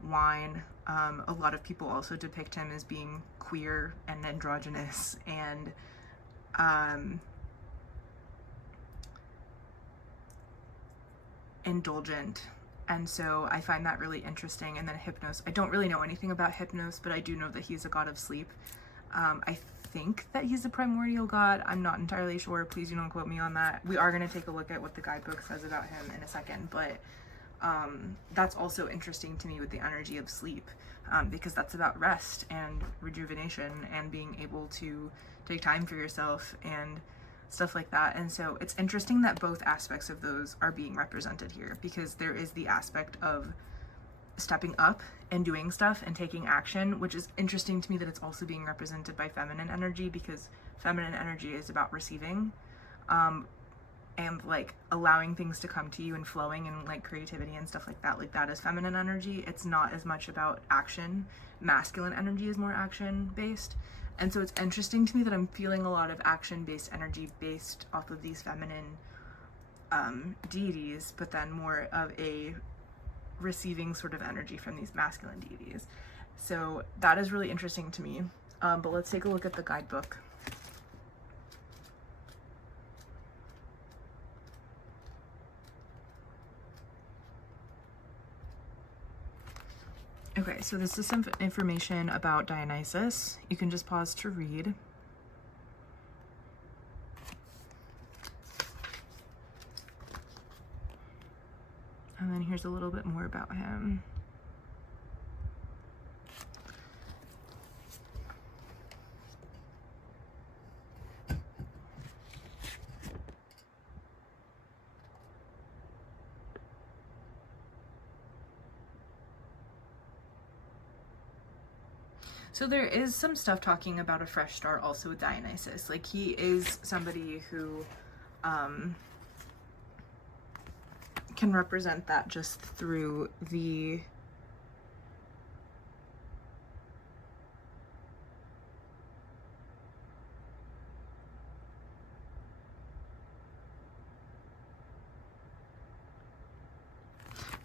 wine. A lot of people also depict him as being queer and androgynous and indulgent. And so I find that really interesting. And then Hypnos, I don't really know anything about Hypnos, but I do know that he's a god of sleep. I think that he's a primordial god. I'm not entirely sure. Please do not quote me on that. We are going to take a look at what the guidebook says about him in a second, but that's also interesting to me with the energy of sleep, because that's about rest and rejuvenation and being able to take time for yourself and stuff like that. And so it's interesting that both aspects of those are being represented here, because there is the aspect of stepping up and doing stuff and taking action, which is interesting to me that it's also being represented by feminine energy, because feminine energy is about receiving and like allowing things to come to you and flowing and like creativity and stuff like that. Like that is feminine energy. It's not as much about action. Masculine energy is more action based. And so it's interesting to me that I'm feeling a lot of action based energy based off of these feminine deities, but then more of a receiving sort of energy from these masculine deities. So that is really interesting to me. But let's take a look at the guidebook. Okay, so this is some information about Dionysus. You can just pause to read. And then here's a little bit more about him. So there is some stuff talking about a fresh start also with Dionysus. Like he is somebody who can represent that just through the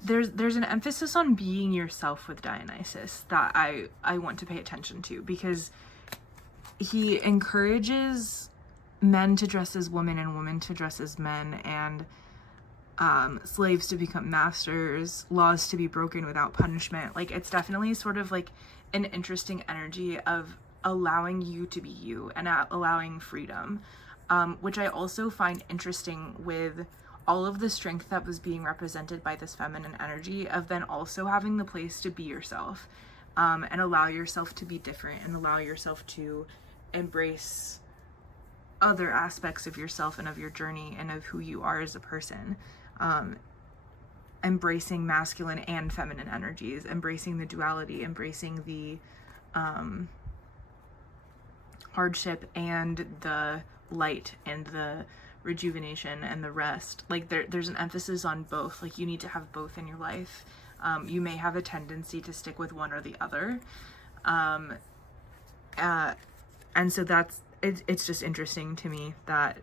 there's an emphasis on being yourself with Dionysus that I want to pay attention to, because he encourages men to dress as women and women to dress as men, and slaves to become masters, laws to be broken without punishment. Like it's definitely sort of like an interesting energy of allowing you to be you and allowing freedom, which I also find interesting with all of the strength that was being represented by this feminine energy of then also having the place to be yourself, and allow yourself to be different and allow yourself to embrace other aspects of yourself and of your journey and of who you are as a person. Embracing masculine and feminine energies, embracing the duality, embracing the hardship and the light and the rejuvenation and the rest. Like there's an emphasis on both. Like you need to have both in your life. You may have a tendency to stick with one or the other, and so that's it's just interesting to me that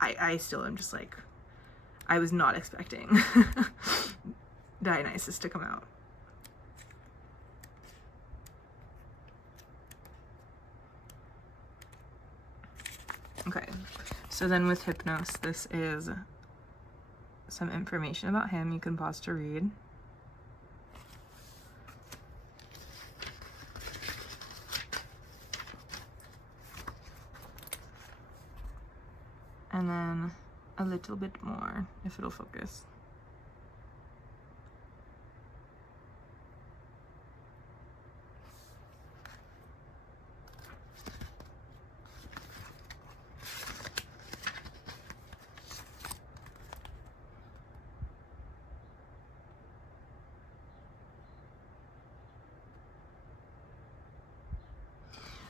I still am just like, I was not expecting Dionysus to come out. Okay, so then with Hypnos, this is some information about him. You can pause to read. And then a little bit more, if it'll focus.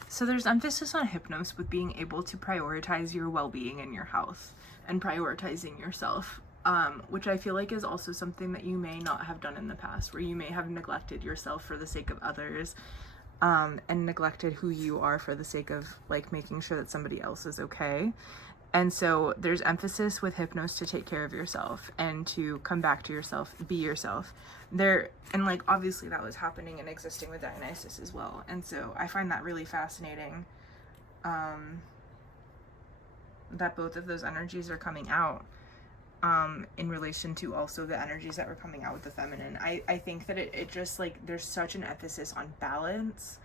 So there's emphasis on Hypnos with being able to prioritize your well-being and your health and prioritizing yourself, which I feel like is also something that you may not have done in the past, where you may have neglected yourself for the sake of others, and neglected who you are for the sake of like making sure that somebody else is okay. And so there's emphasis with Hypnos to take care of yourself and to come back to yourself, be yourself. And like, obviously that was happening and existing with Dionysus as well. And so I find that really fascinating, that both of those energies are coming out, in relation to also the energies that were coming out with the feminine. I think that it just, like, there's such an emphasis on balance,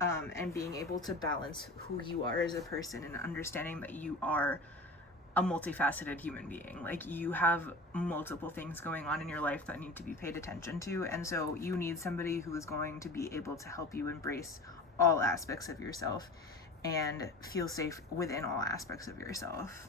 and being able to balance who you are as a person and understanding that you are a multifaceted human being. Like, you have multiple things going on in your life that need to be paid attention to, and so you need somebody who is going to be able to help you embrace all aspects of yourself and feel safe within all aspects of yourself.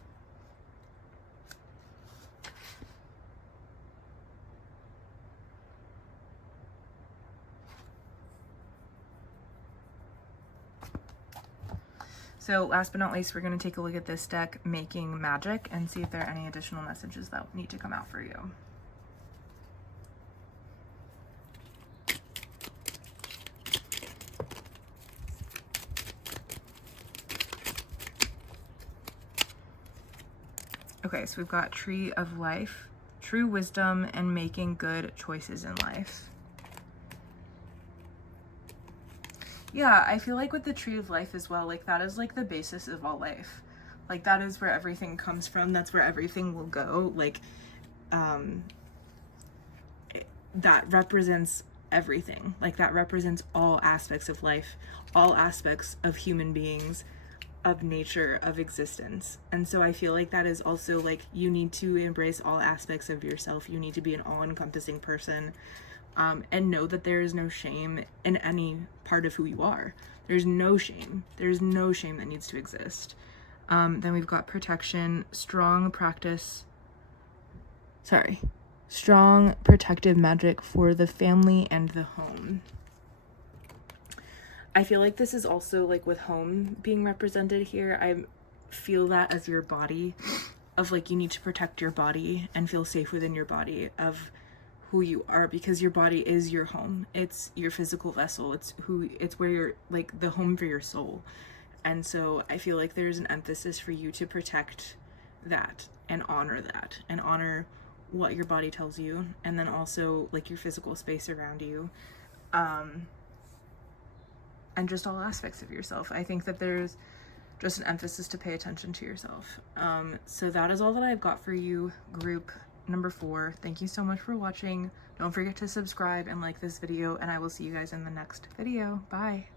So last but not least, we're going to take a look at this deck, Making Magic, and see if there are any additional messages that need to come out for you. Okay, so we've got Tree of Life, True Wisdom, and Making Good Choices in Life. Yeah, I feel like with the Tree of Life as well, like, that is like the basis of all life. Like, that is where everything comes from. That's where everything will go. Like, that represents everything. Like, that represents all aspects of life, all aspects of human beings, of nature, of existence. And so I feel like that is also, like, you need to embrace all aspects of yourself. You need to be an all-encompassing person. And know that there is no shame in any part of who you are. There's no shame. There's no shame that needs to exist. Then we've got protection, strong protective magic for the family and the home. I feel like this is also, like, with home being represented here, I feel that as your body, of, like, you need to protect your body and feel safe within your body of who you are, because your body is your home. It's your physical vessel. It's where you're, like, the home for your soul. And so I feel like there's an emphasis for you to protect that and honor what your body tells you, and then also, like, your physical space around you, and just all aspects of yourself. I think that there's just an emphasis to pay attention to yourself. So that is all that I've got for you, group number 4. Thank you so much for watching. Don't forget to subscribe and like this video, and I will see you guys in the next video. Bye.